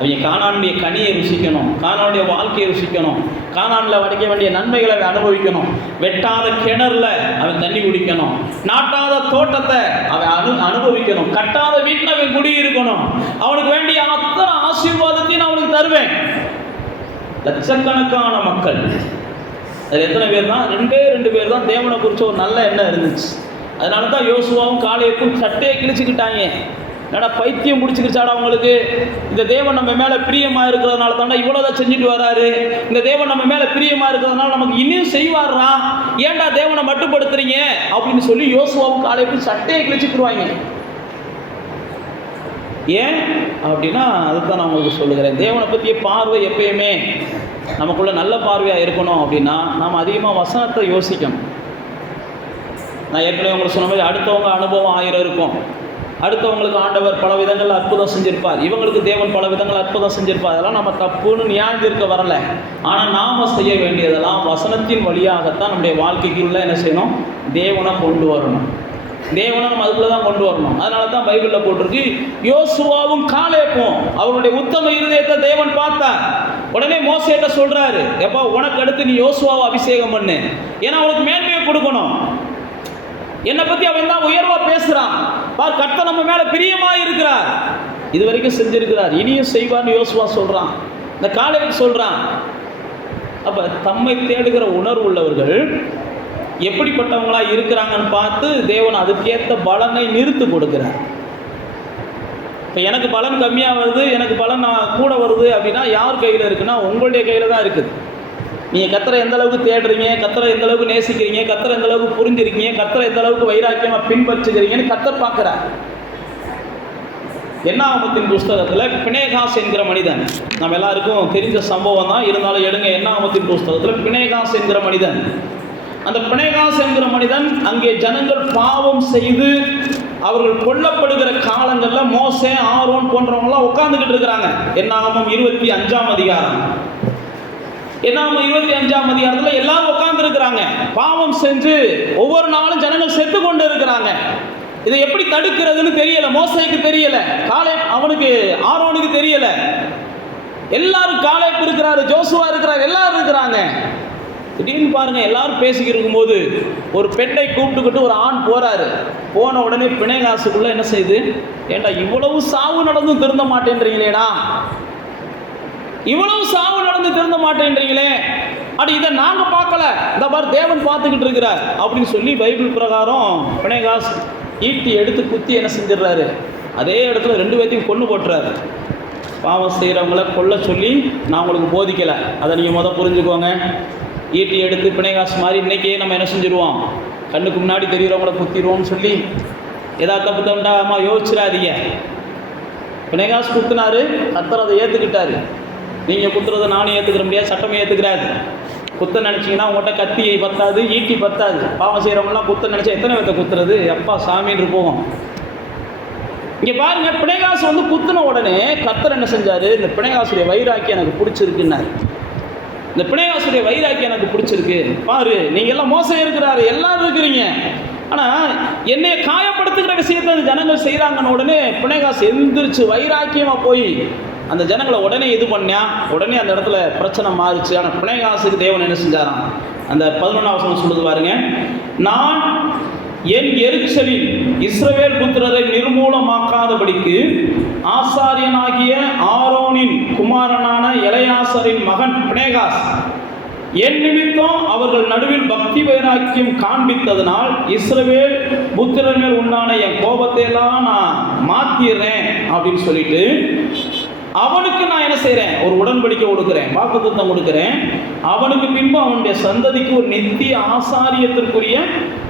அவங்க கானானுடைய கனியை ருசிக்கணும், கானானுடைய வாழ்க்கையை ருசிக்கணும், கானானில் கிடைக்க வேண்டிய நன்மைகளை அனுபவிக்கணும். வெட்டாத கிணறுல அவன் தண்ணி குடிக்கணும், நாட்டாத தோட்டத்தை அவன் அனுபவிக்கணும், கட்டாத வீட்டில் அவன் குடியிருக்கணும். அவனுக்கு வேண்டிய அத்தனை ஆசீர்வாதத்தையும் நான் அவனுக்கு தருவேன். லட்சக்கணக்கான மக்கள், அதில் எத்தனை பேர் தான்? 2 பேர் தான் தேவனை குறித்து ஒரு நல்ல எண்ணம் இருந்துச்சு. அதனால தான் யோசுவாவும் காலேபும் சட்டையை கிழிச்சுக்கிட்டாங்க. ஏன்னா பைத்தியம் முடிச்சுக்கிச்சாடா அவங்களுக்கு, இந்த தேவன் நம்ம மேலே பிரியமாக இருக்கிறதுனால தாண்டா இவ்வளோதான் செஞ்சுட்டு வராரு, இந்த தேவன் நம்ம மேலே பிரியமாக இருக்கிறதுனால நமக்கு இன்னும் செய்வார்றா, ஏன்டா தேவனை மட்டுப்படுத்துறீங்க அப்படின்னு சொல்லி யோசுவாவும் காலேபும் சட்டையை கிழிச்சுக்கிடுவாங்க. ஏன் அப்படின்னா அதுதான் நான் உங்களுக்கு சொல்லுகிறேன். தேவனை பற்றிய பார்வை எப்பயுமே நமக்குள்ள நல்ல பார்வையாக இருக்கணும் அப்படின்னா நாம் அதிகமாக வசனத்தை யோசிக்கணும். நான் ஏற்கனவே உங்களுக்கு சொன்ன மாதிரி அடுத்தவங்க அனுபவம் 1000 இருக்கும். அடுத்தவங்களுக்கு ஆண்டவர் பல விதங்கள் அற்புதம் செஞ்சிருப்பார், இவங்களுக்கு தேவன் பல விதங்கள் அற்புதம் செஞ்சிருப்பார். அதெல்லாம் நம்ம தப்புன்னு நியாயத்திற்க வரல. ஆனால் நாம் செய்ய வேண்டியதெல்லாம் வசனத்தின் வழியாகத்தான் நம்முடைய வாழ்க்கைக்குள்ள என்ன செய்யணும்? தேவனை கொண்டு வரணும். தேவனை நம்ம அதுக்குள்ள தான் கொண்டு வரணும். அதனால தான் பைபிளில் போட்டிருக்கு, யோசுவாவும் காலேபும் அவருடைய உத்தம இருதயத்தை தேவன் பார்த்தார். உடனே மோசேட்ட சொல்றாரு, எப்பா உனக்கு அடுத்து நீ யோசுவாவை அபிஷேகம் பண்ணு, ஏன்னா அவனுக்கு மேன்மையை கொடுக்கணும். என்னை பற்றி அவன் தான் உயர்வா பேசுறான், பார் கர்த்தர் நம்ம மேல பிரியமா இருக்கிறார், இது வரைக்கும் செஞ்சிருக்கிறார், இனியும் செய்வார்னு யோசுவா சொல்றான், இந்த காலேபு சொல்றான். அப்ப தம்மை தேடுகிற உணர்வு உள்ளவர்கள் எப்படிப்பட்டவங்களா இருக்கிறாங்கன்னு பார்த்து தேவன் அதுக்கேற்ற பலனை நிறுத்து கொடுக்கிறார். இப்போ எனக்கு பலன் கம்மியாக வருது, எனக்கு பலன் கூட வருது அப்படின்னா யார் கையில் இருக்குன்னா உங்களுடைய கையில் தான் இருக்குது. நீங்கள் கர்த்தரை எந்த அளவுக்கு தேடுறீங்க, கர்த்தரை எந்த அளவுக்கு நேசிக்கிறீங்க, கர்த்தரை எந்த அளவுக்கு புரிஞ்சிருக்கீங்க, கர்த்தரை எந்த அளவுக்கு வைராக்கியமாக பின்பற்றுகிறீங்கன்னு கர்த்தர் பார்க்குறார். என்னாகமத்தின் புஸ்தகத்தில் பினேகாஸ் என்கிற மனிதன், நம்ம எல்லாருக்கும் தெரிஞ்ச சம்பவம் தான், இருந்தாலும் எடுங்க. என்னாகமத்தின் புஸ்தகத்தில் பினேகாஸ் என்கிற மனிதன், அந்த பினேகாஸ் என்கிற மனிதன் அங்கே ஜனங்கள் பாவம் செய்து அவர்கள் கொல்லப்படுகிற காலங்களில் மோசே, ஆரோன் போன்றவங்களாம் உட்கார்ந்துக்கிட்டு இருக்கிறாங்க. என்னாகமம் 25ஆம் அதிகாரம், என்னாகமம் 25ஆம் அதிகாரத்தில் எல்லாரும் உட்கார்ந்து இருக்கிறாங்க. பாவம் செஞ்சு ஒவ்வொரு நாளும் ஜனங்கள் செத்து கொண்டு இருக்கிறாங்க. இதை எப்படி தடுக்கிறதுன்னு தெரியல, மோசேக்கு தெரியல, அவனுக்கு ஆரோனுக்கு தெரியல. எல்லாரும் காலேப் இருக்கிறாரு, ஜோசுவா இருக்கிறார், எல்லாரும் இருக்கிறாங்க. திடீர்னு பாருங்க, எல்லாரும் பேசிக்கிட்டு இருக்கும்போது ஒரு பெண்ணை கூப்பிட்டுக்கிட்டு ஒரு ஆண் போறாரு. போன உடனே பினேகாசுக்குள்ள என்ன செய்யுது, ஏண்டா இவ்வளவு சாவு நடந்தும் திருந்த மாட்டேன்றீங்களேடா, இவ்வளவு சாவு நடந்து திருந்த மாட்டேன்றீங்களே, அடி இதை நாங்க பார்க்கல, இந்த மாதிரி தேவன் பார்த்துக்கிட்டு இருக்கிறார் அப்படின்னு சொல்லி பைபிள் பிரகாரம் பினேகாஸ் ஈட்டி எடுத்து குத்தி என்ன செஞ்சிடறாரு, அதே இடத்துல 2 பேர்த்தையும் கொண்டு போட்டுறாரு. பாவம் செய்கிறவங்கள கொல்ல சொல்லி நான் உங்களுக்கு போதிக்கலை, அதை நீங்கள் புரிஞ்சுக்கோங்க. ஈட்டி எடுத்து பினேகாஸ் மாதிரி இன்றைக்கே நம்ம என்ன செஞ்சுருவோம், கண்ணுக்கு முன்னாடி தெரிகிறவங்கள குத்திடுவோம்னு சொல்லி ஏதாவது தப்பு தண்டாமா யோசிச்சிடாதீங்க. பினேகாஸ் குத்துனாரு, கர்த்தர் அதை ஏற்றுக்கிட்டாரு. நீங்கள் குத்துறதை நானும் ஏற்றுக்கிற முடியாது, சட்டமே ஏற்றுக்கிறாரு. குத்த நினச்சிங்கன்னா உங்கள்கிட்ட கத்தி பத்தாது, ஈட்டி பத்தாது. பாவம் செய்கிறவங்களாம் குத்த நினச்சா எத்தனை பேர்த்த குத்துறது, அப்பா சாமின்னு போகும். இங்கே பாருங்க, பினேகாஸ் குத்துன உடனே கர்த்தர் என்ன செஞ்சார், இந்த பினேகாசுடைய வைராக்கி எனக்கு பிடிச்சிருக்குன்னாரு. இந்த பினேகாசுடைய வைராக்கி எனக்கு பிடிச்சிருக்கு, பாரு நீங்கள் எல்லாம் மோசம் இருக்கிறாரு, எல்லாரும் இருக்கிறீங்க, ஆனால் என்னை காயப்படுத்துகிற விஷயத்தை ஜனங்கள் செய்கிறாங்கன்னு உடனே பினேகாஸ் எந்திரிச்சு வைராக்கியமாக போய் அந்த ஜனங்களை உடனே இது பண்ணா, உடனே அந்த இடத்துல பிரச்சனை மாறிச்சு. ஆனால் பினேகாசுக்கு தேவன் என்ன செஞ்சாராம், அந்த 11ஆம் வசனம் சொல்லுது பாருங்க, நான் என் எரிச்சலில் இஸ்ரவேல் புத்திரரை நிர்மூலமாக்காதபடிக்கு ஆசாரியனாகிய ஆரோனின் குமாரனான எலெயாசாரின் மகன் பினேகாஸ் என் நிமித்தம் அவர்கள் நடுவில் பக்தி வைராக்கியம் காண்பித்ததனால் இஸ்ரவேல் புத்திரர் மேல் உண்டான என் கோபத்தை எல்லாம் நான் மாத்திடுறேன் அப்படின்னு சொல்லிட்டு அவனுக்கு நான் என்ன செய்கிறேன், ஒரு உடன்படிக்கை கொடுக்குறேன், வாக்குத்தத்தம் கொடுக்குறேன். அவனுக்கு பின்பு அவனுடைய சந்ததிக்கு ஒரு நித்திய ஆசாரியத்திற்குரிய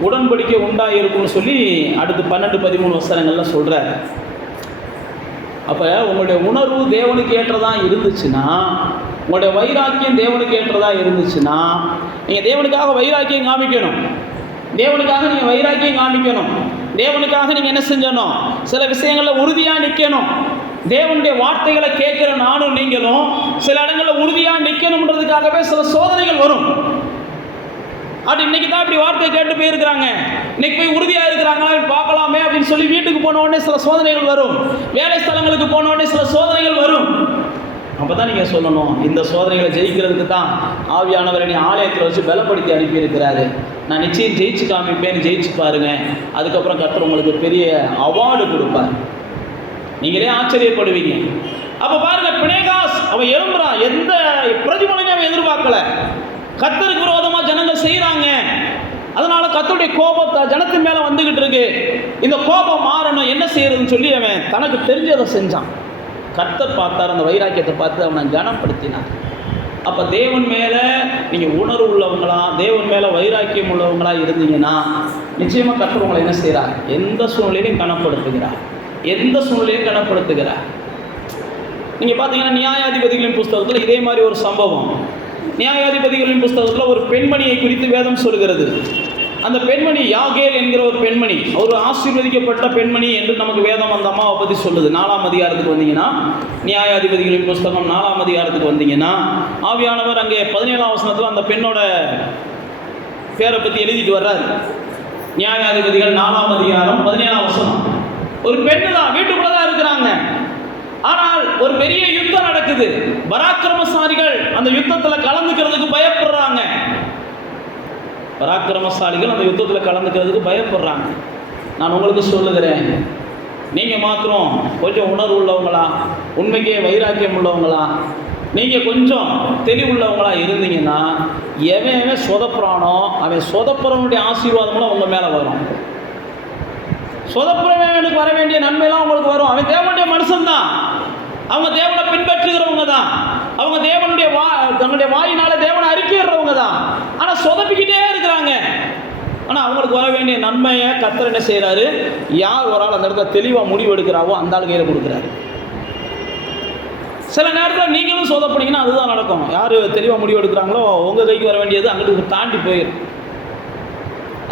உடன்படிக்கை உண்டாயிருக்கும்னு சொல்லி அடுத்து 12-13 வசனங்கள்ல சொல்கிறார். அப்போ உங்களுடைய உணர்வு தேவனுக்கு ஏற்றதாக இருந்துச்சுன்னா, உங்களுடைய வைராக்கியம் தேவனுக்கு ஏற்றதாக இருந்துச்சுன்னா, நீங்கள் தேவனுக்காக வைராக்கியம் காமிக்கணும், தேவனுக்காக நீங்கள் வைராக்கியம் காமிக்கணும், தேவனுக்காக நீங்கள் என்ன செஞ்சணும், சில விஷயங்களில் உறுதியாக நிற்கணும். தேவனுடைய வார்த்தைகளை கேட்கிற நானும் நீங்களும் சில இடங்களில் உறுதியாக நிற்கணும்ன்றதுக்காகவே சில சோதனைகள் வரும். அப்படி இன்னைக்கு தான் இப்படி வார்த்தையை கேட்டு போயிருக்கிறாங்க, இன்னைக்கு போய் உறுதியாக இருக்கிறாங்களா பார்க்கலாமே அப்படின்னு சொல்லி வீட்டுக்கு போன உடனே சில சோதனைகள் வரும், வேலை ஸ்தலங்களுக்கு போன உடனே சில சோதனைகள் வரும். அப்போ தான் நீங்கள் சொல்லணும், இந்த சோதனைகளை ஜெயிக்கிறதுக்கு தான் ஆவியானவர் என்னை ஆலயத்தில் வச்சு பலப்படுத்தி அனுப்பியிருக்கிறாரு, நான் நிச்சயம் ஜெயிச்சு காமிப்பேன்னு ஜெயிச்சு பாருங்க. அதுக்கப்புறம் கர்த்தர் உங்களுக்கு பெரிய அவார்டு கொடுப்பார், நீங்களே ஆச்சரியப்படுவீங்க. அப்போ பாருங்க, பினேகாஸ் அவன் எழும்புறான், எந்த பிரதிபலனையும் அவன் எதிர்பார்க்கல. கர்த்தருக்கு விரோதமாக ஜனங்கள் செய்கிறாங்க, அதனால கர்த்தருடைய கோபத்தை ஜனத்தின் மேலே வந்துகிட்டு இருக்கு, இந்த கோபம் மாறணும், என்ன செய்யறதுன்னு சொல்லி அவன் தனக்கு தெரிஞ்சதை செஞ்சான். கர்த்தர் பார்த்தார், அந்த வைராக்கியத்தை பார்த்து அவனை கனப்படுத்தினார். அப்போ தேவன் மேலே நீங்கள் உணர்வு உள்ளவங்களா, தேவன் மேலே வைராக்கியம் உள்ளவங்களா இருந்தீங்கன்னா நிச்சயமாக கர்த்தர் உங்களை என்ன செய்கிறார், எந்த சூழ்நிலையும் கனப்படுத்துகிறார், எந்த சூழ்நிலையும் கனப்படுத்துகிறார். நீங்கள் பார்த்தீங்கன்னா நியாயாதிபதிகளின் புஸ்தகத்தில் இதே மாதிரி ஒரு சம்பவம். நியாயாதிபதிகளின் புஸ்தகத்தில் ஒரு பெண்மணியை குறித்து வேதம் சொல்கிறது. அந்த பெண்மணி யாகேல் என்கிற ஒரு பெண்மணி, ஒரு ஆசீர்வதிக்கப்பட்ட பெண்மணி என்று நமக்கு வேதம் அந்த அம்மாவை பற்றி சொல்லுது. 4ஆம் அதிகாரத்துக்கு வந்தீங்கன்னா, நியாயாதிபதிகளின் புஸ்தகம் 4ஆம் அதிகாரத்துக்கு வந்தீங்கன்னா, ஆவியானவர் அங்கே 17ஆம் வசனத்தில் அந்த பெண்ணோட பேரை பற்றி எழுதிட்டு வர்றாரு. நியாயாதிபதிகள் 4ஆம் அதிகாரம் 17ஆம் வசனம். ஒரு பெண்ணு தான், வீட்டுக்குள்ளே தான் இருக்கிறாங்க. ஆனால் ஒரு பெரிய யுத்தம் நடக்குது. பராக்கிரமசாலிகள் அந்த யுத்தத்தில் கலந்துக்கிறதுக்கு பயப்படுறாங்க. பராக்கிரமசாலிகள் அந்த யுத்தத்தில் கலந்துக்கிறதுக்கு பயப்படுறாங்க. நான் உங்களுக்கு சொல்லுகிறேன், நீங்கள் மாத்திரம் கொஞ்சம் உணர்வு உள்ளவங்களா, உண்மைக்கே வைராக்கியம் உள்ளவங்களா, நீங்கள் கொஞ்சம் தெளிவுள்ளவங்களா இருந்தீங்கன்னா, எவன் சொதப்புறானோ அவன் சொதப்புறவனுடைய ஆசீர்வாதம்லாம் உங்கள் மேலே வரும். சொதப்புறவனுக்கு வர வேண்டிய நன்மையெல்லாம் உங்களுக்கு வரும். அவன் தேவனுடைய மனுஷன்தான், அவங்க தேவனை பின்பற்றுகிறவங்க தான், அவங்க தேவனுடைய தன்னுடைய வாயினால தேவனை அறிக்கையிடுறவங்க தான். ஆனால் சொதப்பிக்கிட்டே இருக்கிறாங்க. ஆனால் அவங்களுக்கு வர வேண்டிய நன்மையை கர்த்தர் என்ன செய்கிறாரு, யார் ஒரு ஆள் அந்த இடத்துல தெளிவாக முடிவு எடுக்கிறாவோ அந்த ஆள் கையில் கொடுக்குறாரு. சில நேரத்தில் நீங்களும் சொதப்பினீங்கன்னா அதுதான் நடக்கும். யார் தெளிவாக முடிவு எடுக்கிறாங்களோ உங்கள் கைக்கு வர வேண்டியது அங்கிட்டு தாண்டி போயிடும்.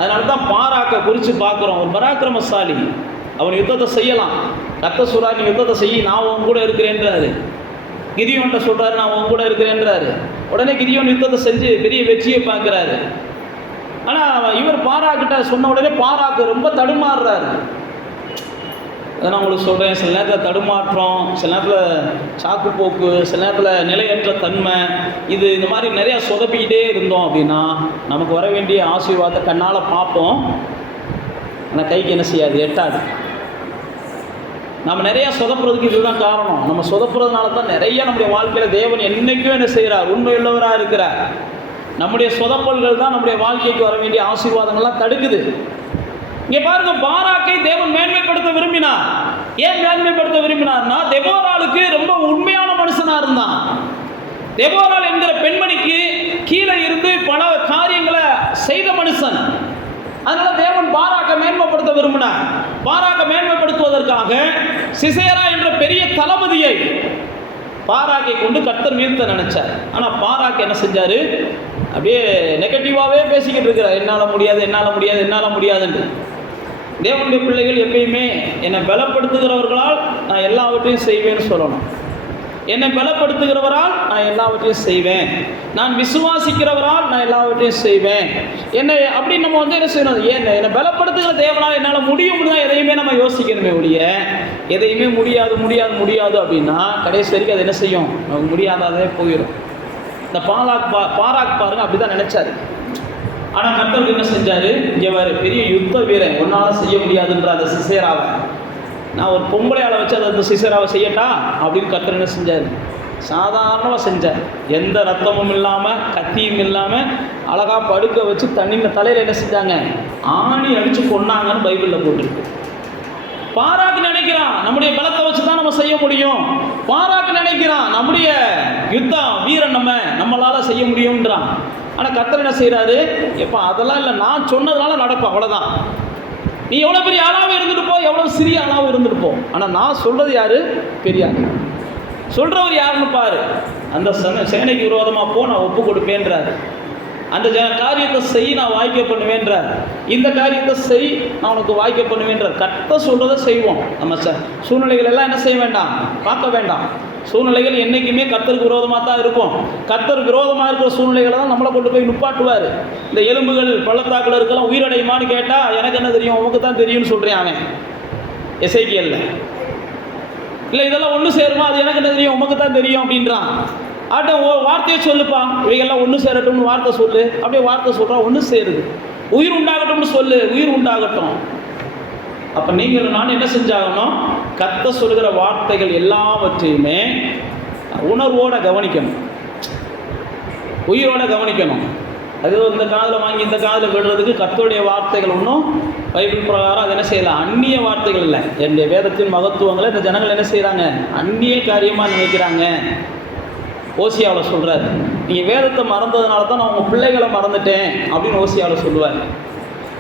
அதனால தான் பாராக்க குறித்து பார்க்குறோம். ஒரு பராக்கிரமசாலி, அவன் யுத்தத்தை செய்யலாம். கர்த்தர் சொல்றாரு, நீ யுத்தத்தை செய்ய, நான் உன் கூட இருக்கிறேன்றாரு. கிதியோன்ட்ட சொல்கிறாரு, நான் உன் கூட இருக்கிறேன்றாரு. உடனே கிதியோன் யுத்தத்தை செஞ்சு பெரிய வெற்றியை பார்க்குறாரு. ஆனால் இவர் பாராக்கிட்ட சொன்ன உடனே பாராக்கு ரொம்ப தடுமாறுறாரு. அதை நான் உங்களுக்கு சொல்கிறேன், சில நேரத்தில் தடுமாற்றம், சில நேரத்தில் சாக்குப்போக்கு, சில நேரத்தில் நிலையற்ற தன்மை, இந்த மாதிரி நிறையா சொதப்பிக்கிட்டே இருந்தோம் அப்படின்னா நமக்கு வர வேண்டிய ஆசீர்வாதத்தை கண்ணால் பார்ப்போம், ஆனால் கைக்கு என்ன செய்யாது, எட்டாது. நம்ம நிறையா சொதப்புறதுக்கு இதுதான் காரணம். நம்ம சொதப்புறதுனால தான் நிறைய நம்முடைய வாழ்க்கையில் தேவன் என்றைக்கும் என்ன செய்கிறார், உண்மையுள்ளவராக இருக்கிறார். நம்முடைய சொதப்பல்கள் தான் நம்முடைய வாழ்க்கைக்கு வர வேண்டிய ஆசீர்வாதங்கள்லாம் தடுக்குது. இங்கே பாருங்க, பாராக்கை தேவன் மேன்மைப்படுத்த விரும்பினார். ஏன் மேன்மைப்படுத்த விரும்பினார்னா, தெபோராளுக்கு ரொம்ப உண்மையான மனுஷனாக இருந்தான். தெபோராள் என்கிற பெண்மணிக்கு கீழே இருந்து பல காரியங்களை செய்த மனுஷன். அதனால தேவன் பாராக்கை மேன்மைப்படுத்த விரும்பினார். பாராக்கை மேன்மைப்படுத்துவதற்காக சிசேரா என்ற பெரிய தளபதியை பாராக்கை கொண்டு கர்த்தர் வீழ்த்த நினைச்சார். ஆனால் பாராக்கு என்ன செஞ்சார், அப்படியே நெகட்டிவாகவே பேசிக்கிட்டு இருக்கிறார். என்னால் முடியாது, என்னால் முடியாது, என்னால் முடியாதுன்னு. தேவனுடைய பிள்ளைகள் எப்பயுமே என்னை பலப்படுத்துகிறவர்களால் நான் எல்லாவற்றையும் செய்வேன்னு சொல்லணும். என்னை பலப்படுத்துகிறவரால் நான் எல்லாவற்றையும் செய்வேன், நான் விசுவாசிக்கிறவரால் நான் எல்லாவற்றையும் செய்வேன். என்னை அப்படி நம்ம என்ன செய்யணும், என்னை பலப்படுத்துகிற தேவனால் என்னால் முடியும்னு தான் எதையுமே நம்ம யோசிக்கணுமே ஒழிய, எதையுமே முடியாது முடியாது முடியாது அப்படின்னா கடைசி வரைக்கும் அது என்ன செய்யும், நமக்கு முடியாததே போயிடும். இந்த பாராக் பாருங்க அப்படி தான் நினைச்சாரு. ஆனால் கர்த்தர் என்ன செஞ்சார், இங்கே வேறு பெரிய யுத்த வீரன், ஒன்றால் செய்ய முடியாதுன்ற அந்த சிசேராவை நான் ஒரு பொம்பளையால் வச்சு அந்த சிசேராவை செய்யட்டா அப்படின்னு கர்த்தர் என்ன செஞ்சார், சாதாரணமாக செஞ்சார். எந்த ரத்தமும் இல்லாமல் கத்தியும் இல்லாமல் அழகாக படுக்க வச்சு தண்ணியில் தலையில் என்ன செஞ்சாங்க, ஆணி அடித்து கொன்னாங்கன்னு பைபிளில் போட்டிருக்கு. பாராக்கு நினைக்கிறான் நம்முடைய பலத்தை வச்சு தான் நம்ம செய்ய முடியும். பாராக்கு நினைக்கிறான் நம்முடைய யுத்தம் வீரன் நம்மளால் செய்ய முடியும்ன்றான். ஆனால் கர்த்தர் என்ன செய்கிறாரு, எப்போ அதெல்லாம் இல்லை, நான் சொன்னதுனால நடக்கும், அவ்வளோதான். நீ எவ்வளோ பெரிய ஆளாகவும் இருந்துட்டு போ, எவ்வளோ சிறிய ஆளாகவும் இருந்துட்டு போ, ஆனால் நான் சொல்கிறது யார், பெரிய ஆள். சொல்கிறவர் யாருன்னு பாரு. அந்த சேனைக்கு விரோதமாக போ, நான் ஒப்பு கொடுப்பேன்றார். அந்த காரியத்தை செய், நான் வாய்க்க பண்ணுவேன்றார். இந்த காரியத்தை செய், நான் உனக்கு வாய்க்க பண்ணுவேன்றார். கர்த்தர் சொல்கிறத செய்வோம். நம்ம சூழ்நிலைகள் எல்லாம் என்ன செய்ய வேண்டாம், பார்க்க வேண்டாம். சூழ்நிலைகள் என்றைக்குமே கர்த்தருக்கு விரோதமாக தான் இருக்கும். கர்த்தருக்கு விரோதமாக இருக்கிற சூழ்நிலைகளை தான் நம்மளை கொண்டு போய் நிப்பாட்டுவார். இந்த எலும்புகள் பள்ளத்தாக்கில் இருக்கலாம் உயிரடையுமான்னு கேட்டால் எனக்கு என்ன தெரியும், உனக்கு தான் தெரியும்னு சொல்கிறேன் அவன் எசேக்கியேல்ல. இல்லை இதெல்லாம் ஒன்று சேருமா, அது எனக்கு என்ன தெரியும், உமக்கு தான் தெரியும் அப்படின்றான். ஆட்ட வார்த்தையை சொல்லுப்பா, இவைகள்லாம் ஒன்று சேரட்டும்னு வார்த்தை சொல்லு. அப்படியே வார்த்தை சொல்கிறான், ஒன்று சேருது. உயிர் உண்டாகட்டும்னு சொல்லு, உயிர் உண்டாகட்டும். அப்போ நீங்கள் நான் என்ன செஞ்சாகணும், கர்த்தர் சொல்லுகிற வார்த்தைகள் எல்லாவற்றையுமே உணர்வோடு கவனிக்கணும், உயிரோட கவனிக்கணும். அது இந்த காதில் வாங்கி இந்த காதில் விடுறதுக்கு கர்த்தருடைய வார்த்தைகள் ஒன்றும் பைபிள் பிரகாரம் அது என்ன செய்யலாம், அந்நிய வார்த்தைகள் இல்லை. என்னுடைய வேதத்தின் மகத்துவங்களை இந்த ஜனங்கள் என்ன செய்கிறாங்க, அந்நிய காரியமாக நினைக்கிறாங்க. ஓசியாவில் சொல்கிறார், நீங்கள் வேதத்தை மறந்ததுனால தான் நான் உங்கள் பிள்ளைகளை மறந்துட்டேன் அப்படின்னு ஓசியாவில் சொல்லுவார்.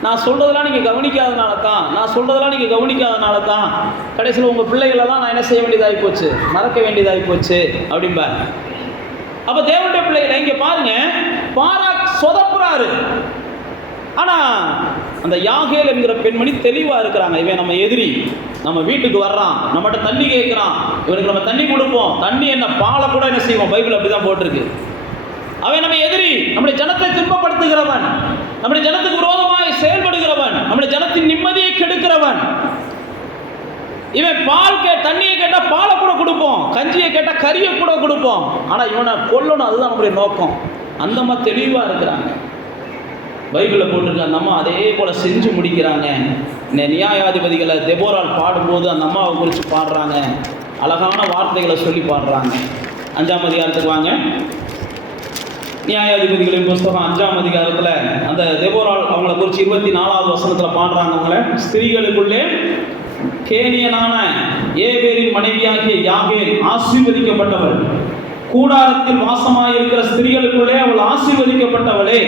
நான் சொல்கிறதெல்லாம் நீங்கள் கவனிக்காதனால தான், நான் சொல்கிறதெல்லாம் நீங்கள் கவனிக்காதனால தான் கடைசியில் உங்கள் பிள்ளைகளை தான் நான் என்ன செய்ய வேண்டியதாகி போச்சு, மறக்க வேண்டியதாகி போச்சு அப்படிம்பார். அப்போ தேவனுடைய பிள்ளைகளை இங்கே பாருங்க, பாராக் சொதப்புறாரு. ஆனால் அந்த யாகேல் என்கிற பெண்மணி தெளிவாக இருக்கிறாங்க. இவன் நம்ம எதிரி, நம்ம வீட்டுக்கு வர்றான், நம்மகிட்ட தண்ணி கேட்குறான், இவனுக்கு நம்ம தண்ணி கொடுப்போம். தண்ணி என்ன, பாலை கூட என்ன செய்வோம், பைபிள் அப்படி தான் போட்டிருக்கு. அவன் நம்ம எதிரி, நம்முடைய ஜனத்தை துன்பப்படுத்துகிறவன், நம்முடைய ஜனத்துக்கு விரோதமாக செயல்படுகிறவன், நம்முடைய ஜனத்தின் நிம்மதியை கெடுக்கிறவன். இவன் தண்ணியை கேட்டால் பாலை கூட கொடுப்போம், கஞ்சியை கேட்டால் கறியை கூட கொடுப்போம். ஆனால் இவனை கொல்லணும், அதுதான் நம்முடைய நோக்கம். அந்த மாதிரி தெளிவாக இருக்கிறாங்க. பைபிளில் போட்டிருக்க அந்த அம்மா அதே போல் செஞ்சு முடிக்கிறாங்க. நியாயாதிபதிகளை தெபோரால் பாடும்போது அந்த அம்மாவை குறித்து பாடுறாங்க, அழகான வார்த்தைகளை சொல்லி பாடுறாங்க. 5ஆம் அதிகாரத்துக்கு வாங்க. நியாயாதிபதிகளின் புஸ்தகம் 5ஆம் அதிகாரத்தில் அந்த தெபோரால் அவங்கள குறித்து 24வது வசனத்தில் பாடுறாங்க. அவங்கள ஸ்திரீகளுக்குள்ளே கேனியனான ஏபேரின் மனைவியாகிய யாகேல் ஆசீர்வதிக்கப்பட்டவள், கூடாரத்தில் வாசமாயிருக்கிற ஸ்திரீகளுக்குள்ளே அவள் ஆசீர்வதிக்கப்பட்டவளே.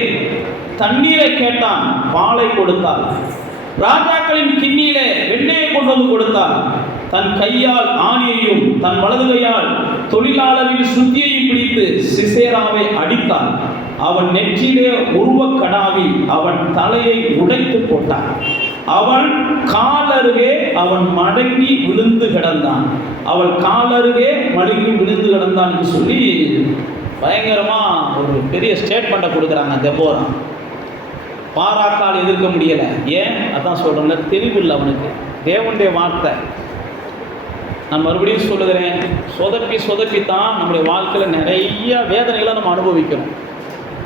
தண்ணீரை கேட்டான், பாலை கொடுத்தாள். ராஜாக்களின் கிண்ணியிலே வெண்ணெயை கொண்டு வந்து கொடுத்தாள். தன் கையால் ஆணியையும் தன் வலது கையால் தொழிலாளரின் சுத்தியையும் பிடித்து சிசேராவை அடித்தாள். அவன் நெற்றிலே உருவக் கடாவி அவன் தலையை உடைத்து போட்டான். அவள் காலருகே அவன் மடங்கி விழுந்து கிடந்தான். அவள் காலருகே மடங்கி விழுந்து கிடந்தான் என்று சொல்லி பயங்கரமாக ஒரு பெரிய ஸ்டேட்மெண்ட்டை கொடுக்குறாங்க தெபோரா. பாராக்கால் எதிர்க்க முடியலை. ஏன் அதான் சொல்கிறேன்ல, தெளிவில்லை அவனுக்கு. தேவனுடைய வார்த்தை நான் மறுபடியும் சொல்லுகிறேன், சொதப்பித்தான் நம்முடைய வாழ்க்கையில் நிறைய வேதனைகளை நம்ம அனுபவிக்கிறோம்.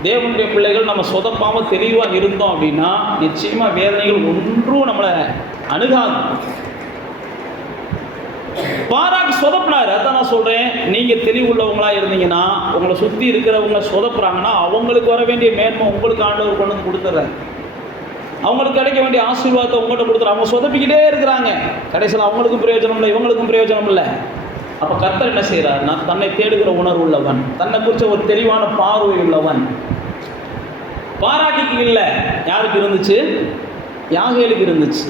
தேவனுடைய பிள்ளைகள் நம்ம சொதப்பாமல் தெளிவாக இருந்தோம் அப்படின்னா நிச்சயமாக வேதனைகள் ஒன்றும் நம்மளை அணுகாது. பாராக்கு சொதப்பினார். அதான் நான் சொல்கிறேன், நீங்கள் தெளிவுள்ளவங்களாக இருந்தீங்கன்னா உங்களை சுற்றி இருக்கிறவங்க சொதப்புறாங்கன்னா அவங்களுக்கு வர வேண்டிய மேன்மை உங்களுக்கு ஆண்டவர் கொண்டு வந்து கொடுத்துட்றாரு. அவங்களுக்கு கிடைக்க வேண்டிய ஆசீர்வாதத்தை உங்கள்கிட்ட கொடுத்துறாங்க. அவங்க சொதப்பிக்கிட்டே இருக்கிறாங்க, கடைசியில் அவங்களுக்கும் பிரயோஜனம் இல்லை, இவங்களுக்கும் பிரயோஜனம் இல்லை. அப்போ கர்த்தர் என்ன செய்கிறார், நான் தன்னை தேடுகிற உணர்வு உள்ளவன், தன்னை குறித்த ஒரு தெளிவான பார்வை உள்ளவன். பாராக்கிக்கு இல்லை, யாருக்கு இருந்துச்சு, யாகேலுக்கு இருந்துச்சு.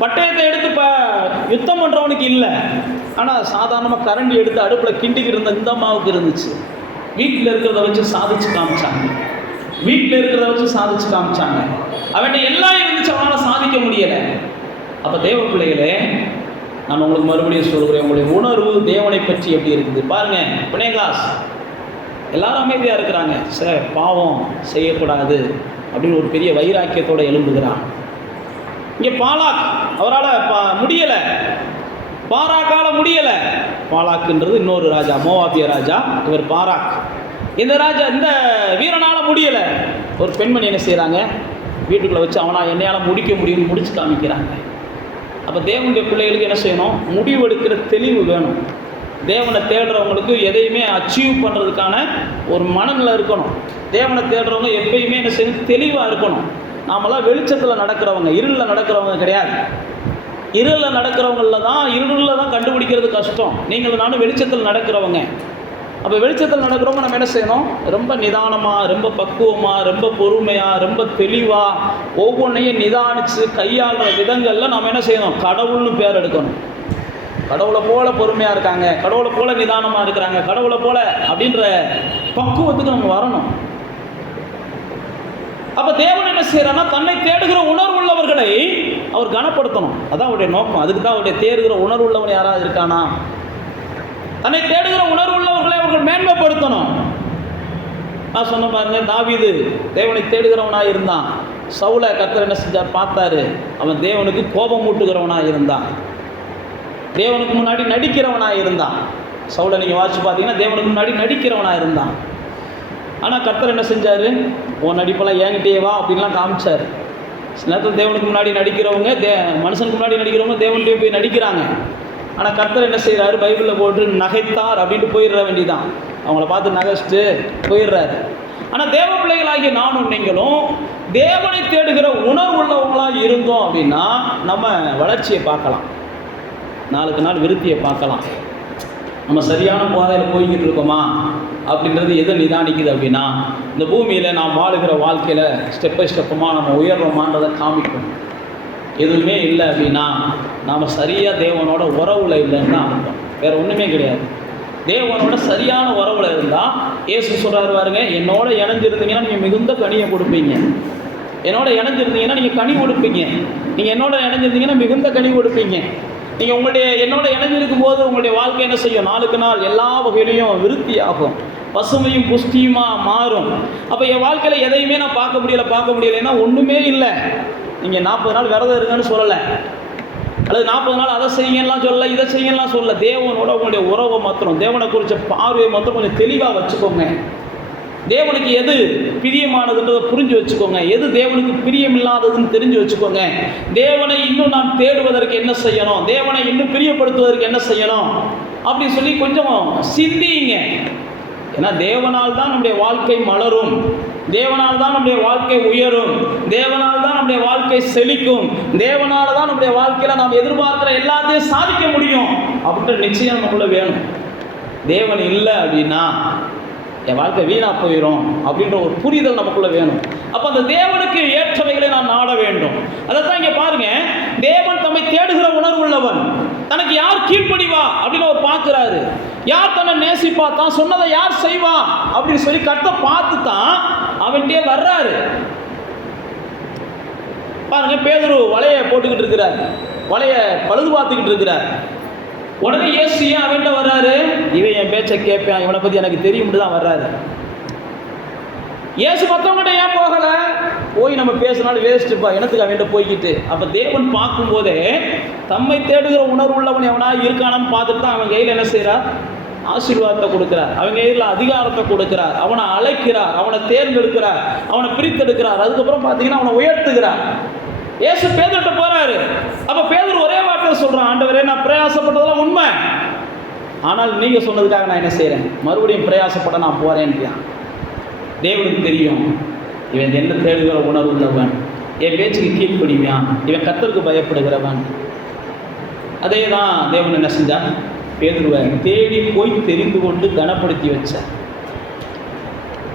பட்டயத்தை எடுத்து யுத்தம் பண்ணுறவனுக்கு இல்லை, ஆனால் சாதாரணமாக கரண்டி எடுத்து அடுப்பில் கிண்டிக்கு இருந்த இந்த அம்மாவுக்கு இருந்துச்சு. வீட்டில் இருக்கிறத வச்சு சாதிச்சு காமிச்சாங்க, அவன்கிட்ட எல்லாம் இருந்துச்சு, அவனால் சாதிக்க முடியலை. அப்போ தேவ பிள்ளைகளே, நான் உங்களுக்கு மறுபடியும் சொல்கிறேன், உங்களுடைய உணர்வு தேவனை பற்றி எப்படி இருக்குது பாருங்கள். பினேகாஸ் எல்லாரும் அமைதியாக இருக்கிறாங்க, சார் பாவம் செய்யக்கூடாது அப்படின்னு ஒரு பெரிய வைராக்கியத்தோடு எழும்புகிறான். இங்கே பாலாக் அவரால் முடியலை, பாராக்கால் முடியலை. பாலாக்குன்றது இன்னொரு ராஜா, மோவாபிய ராஜா, இவர் பாராக். இந்த ராஜா, இந்த வீரனால் முடியலை. ஒரு பெண்மணி என்ன செய்கிறாங்க, வீட்டுக்குள்ளே வச்சு என்னையால் முடிக்க முடியும்னு முடிச்சு காமிக்கிறாங்க. அப்போ தேவனுடைய பிள்ளைகளுக்கு என்ன செய்யணும், முடிவெடுக்கிற தெளிவு வேணும். தேவனை தேடுறவங்களுக்கு எதையுமே அச்சீவ் பண்ணுறதுக்கான ஒரு மனநிலை இருக்கணும். தேவனை தேடுறவங்க எப்பயுமே என்ன செய்யணும், தெளிவாக இருக்கணும். நாமெல்லாம் வெளிச்சத்தில் நடக்கிறவங்க, இருளில் நடக்கிறவங்க கிடையாது. இருளில் நடக்கிறவங்களில் தான் கண்டுபிடிக்கிறது கஷ்டம். நீங்கள் நானும் வெளிச்சத்தில் நடக்கிறவங்க. அப்போ வெளிச்சத்தில் நடக்கிறவங்க நம்ம என்ன செய்யணும், ரொம்ப நிதானமாக, ரொம்ப பக்குவமாக, ரொம்ப பொறுமையாக, ரொம்ப தெளிவாக ஒவ்வொன்றையும் நிதானித்து கையாளுற விதங்களில் நம்ம என்ன செய்யணும், கடவுள்னு பேர் எடுக்கணும். கடவுளை போல பொறுமையாக இருக்காங்க, கடவுளை போல நிதானமாக இருக்கிறாங்க, கடவுளை போல அப்படின்ற பக்குவத்துக்கு நம்ம வரணும். அப்போ தேவன் என்ன செய்யறான்னா, தன்னை தேடுகிற உணர்வுள்ளவர்களை அவர் கனப்படுத்தணும். அதான் அவருடைய நோக்கம். அதுக்கு தான் அவருடைய தேடுகிற உணர்வுள்ளவன் யாராவது இருக்கானா, தன்னை தேடுகிற உணர்வுள்ளவர்களை அவர்கள் மேன்மைப்படுத்தணும். நான் சொன்ன பாருங்க, தாவீது தேவனை தேடுகிறவனாக இருந்தான். சவுலை கர்த்தர் என்ன செஞ்சார் பார்த்தாரு, அவன் தேவனுக்கு கோபம் ஊட்டுகிறவனாக இருந்தான். தேவனுக்கு முன்னாடி நடிக்கிறவனாக இருந்தான். சவுலை நீங்கள் வாசித்து பார்த்தீங்கன்னா தேவனுக்கு முன்னாடி நடிக்கிறவனாக இருந்தான். ஆனால் கர்த்தர் என்ன செஞ்சார்? உன் நடிப்பெல்லாம் என்கிட்டயே வா அப்படின்லாம் காமிச்சார். சில நேரத்தில் தேவனுக்கு முன்னாடி நடிக்கிறவங்க மனுஷனுக்கு முன்னாடி நடிக்கிறவங்க தேவன்கிட்டே போய் நடிக்கிறாங்க. ஆனால் கர்த்தர் என்ன செய்கிறாரு? பைபிளில் போட்டு நகைத்தார் அப்படின்ட்டு போயிடுற வேண்டிதான். அவங்கள பார்த்து நகைச்சிட்டு போயிடுறாரு. ஆனால் தேவ பிள்ளைகளாகிய நானும் நீங்களும் தேவனை தேடுகிற உணர்வுள்ளவங்களாக இருந்தோம் அப்படின்னா நம்ம வளர்ச்சியை பார்க்கலாம், நாளுக்கு நாள் விருத்தியை பார்க்கலாம். நம்ம சரியான பாதையில் போய்கிட்டு இருக்கோமா அப்படின்றது எதை நிதானிக்குது அப்படின்னா, இந்த பூமியில் நாம் வாழுகிற வாழ்க்கையில் ஸ்டெப் பை ஸ்டெப்புமாக நம்ம உயர்றோமான்றதை காமிக்கும். எதுவுமே இல்லை அப்படின்னா நாம் சரியாக தேவனோட உறவுல இல்லைன்னு தான் அர்த்தம், வேறு ஒன்றுமே கிடையாது. தேவனோட சரியான உறவுல இருந்தால் இயேசு சொல்கிறாரு பாருங்க, என்னோட இணைஞ்சிருந்தீங்கன்னா நீங்கள் மிகுந்த கனியை கொடுப்பீங்க. என்னோட இணைஞ்சிருந்தீங்கன்னா நீங்கள் கனி கொடுப்பீங்க. நீங்கள் என்னோட இணைஞ்சிருந்தீங்கன்னா மிகுந்த கனி கொடுப்பீங்க. நீங்கள் என்னோட இணைஞ்சிருக்கும் போது உங்களுடைய வாழ்க்கை என்ன செய்யும்? நாளுக்கு நாள் எல்லா வகையிலையும் விருத்தி ஆகும், பசுமையும் புஷ்டியுமாக மாறும். அப்போ என் வாழ்க்கையில் எதையுமே நான் பார்க்க முடியலைன்னா ஒன்றுமே இல்லை. நீங்கள் 40 நாள் விரதம் இருங்கன்னு சொல்லலை, அல்லது 40 நாள் அதை செய்யலாம் சொல்லலை, இதை செய்யலாம் சொல்லலை. தேவனோட உங்களுடைய உறவை மாத்திரம், தேவனை குறித்த பார்வையை மாத்திரம் கொஞ்சம் தெளிவாக வச்சுக்கோங்க. தேவனுக்கு எது பிரியமானதுன்றதை புரிஞ்சு வச்சுக்கோங்க, எது தேவனுக்கு பிரியமில்லாததுன்னு தெரிஞ்சு வச்சுக்கோங்க. தேவனை இன்னும் நான் தேடுவதற்கு என்ன செய்யணும், தேவனை இன்னும் பிரியப்படுத்துவதற்கு என்ன செய்யணும் அப்படின்னு சொல்லி கொஞ்சம் சிந்திங்க. ஏன்னா தேவனால் தான் நம்முடைய வாழ்க்கை மலரும், தேவனால் தான் நம்முடைய வாழ்க்கை உயரும், தேவனால் தான் நம்முடைய வாழ்க்கை செழிக்கும், தேவனால் தான் நம்முடைய வாழ்க்கையில் நாம் எதிர்பார்க்கிற எல்லாத்தையும் சாதிக்க முடியும் அப்படின்ற நிச்சயம் நமக்குள்ள வேணும். தேவன் இல்லை அப்படின்னா என் வாழ்க்கை வீணாக போயிடும் அப்படின்ற ஒரு புரிதல் நமக்குள்ள வேணும். அப்போ அந்த தேவனுக்கு ஏற்றவைகளை நான் நாட வேண்டும். அதை தான் இங்கே பாருங்க, தேவன் தம்மை தேடுகிற உணர்வுள்ளவன். தனக்கு யார் கீழ்ப்படிவா அப்படின்னு அவர் பார்க்கிறாரு, யார் தன்னை நேசிப்பா, தான் சொன்னதை யார் செய்வா அப்படின்னு சொல்லி கர்த்தர் பார்த்து தான் அவன்கிட்டே வர்றாரு. பாருங்க, பேதுரு வலையை போட்டுக்கிட்டு இருக்கிறார், வலையை பழுது பார்த்துக்கிட்டு இருக்கிறார். உடனே இயேசு ஏன் அவன்கிட்ட வர்றாரு? இவன் என் பேச்சை கேட்பேன், இவனை பற்றி எனக்கு தெரியும்னு தான் வர்றாரு. இயேசு மற்றவங்கிட்ட ஏன் போகலை? போய் நம்ம பேசினாலும் வேஸ்ட்டுப்பா, எனத்துக்கு அவன்கிட்ட போய்கிட்டு. அப்போ தேவன் பார்க்கும்போதே தம்மை தேடுகிற உணர்வுள்ளவன் எவனா இருக்கானான்னு பார்த்துட்டு தான் அவன் கையில் என்ன செய்கிறார்? ஆசீர்வாதத்தை கொடுக்கிறார், அவங்க கையில் அதிகாரத்தை கொடுக்கிறார், அவனை அழைக்கிறார், அவனை தேர்ந்தெடுக்கிறார், அவனை பிரித்தெடுக்கிறார். அதுக்கப்புறம் பார்த்தீங்கன்னா அவனை உயர்த்துகிறார். இயேசு பேதுருட்ட போறாரு. அப்ப பேதுரு ஒரே வார்த்தை சொல்றான், ஆண்டவரே நான் பிரயாசப்பட்டதெல்லாம் உண்மை, ஆனால் நீங்க சொன்னதுக்காக நான் என்ன செய்யறேன்? மறுபடியும் பிரயாசப்பட நான் போறேன்றான். தேவனுக்கு தெரியும் இவன் என்ன தேடுகிற உணர்வு உள்ளவன், என் பேச்சுக்கு கீழ்ப்படிவான், இவன் கர்த்தருக்கு பயப்படுகிறவன். அதே தான் தேவன் என்ன செஞ்சான்? பேதுருவை தேடி போய் தெரிந்து கொண்டு கனப்படுத்தி வச்சார்.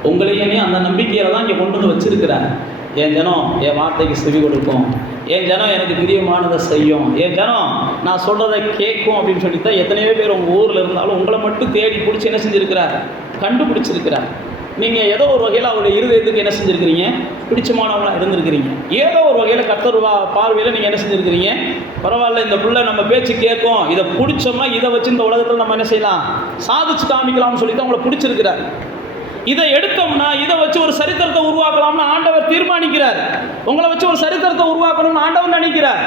உங்களையே அந்த நம்பிக்கையில தான் இங்கே கொண்டு வந்து வச்சிருக்கிறார். என் ஜனம் என் வார்த்தைக்கு செவி கொடுக்கும், என் ஜனம் எனக்கு பிரியமானதை செய்யும், என் ஜனம் நான் சொல்கிறத கேட்கும் அப்படின்னு சொல்லித்தான் எத்தனையோ பேர் உங்கள் ஊரில் இருந்தாலும் உங்களை மட்டும் தேடி பிடிச்சி என்ன செஞ்சுருக்கிறார்? கண்டுபிடிச்சிருக்கிறார். நீங்கள் ஏதோ ஒரு வகையில் அவருடைய இருதயத்துக்கு என்ன செஞ்சுருக்கிறீங்க? பிடிச்சமானவங்களாக இருந்திருக்கிறீங்க. ஏதோ ஒரு வகையில் கர்த்தர் பார்வையில் நீங்கள் என்ன செஞ்சுருக்கிறீங்க? பரவாயில்ல, இந்த பிள்ளை நம்ம பேச்சு கேட்கும், இதை பிடிச்சோம்னா இதை வச்சு இந்த உலகத்தில் நம்ம என்ன செய்யலாம்? சாதிச்சு காமிக்கலாம்னு சொல்லி தான் உங்களை பிடிச்சிருக்கிறார். இதை எடுத்தோம்னா இதை வச்சு ஒரு சரித்திரத்தை உருவாக்கலாம்னு ஆண்டவர் தீர்மானிக்கிறார். உங்களை வச்சு ஒரு சரித்திரத்தை உருவாக்கணும்னு ஆண்டவர் நினைக்கிறார்.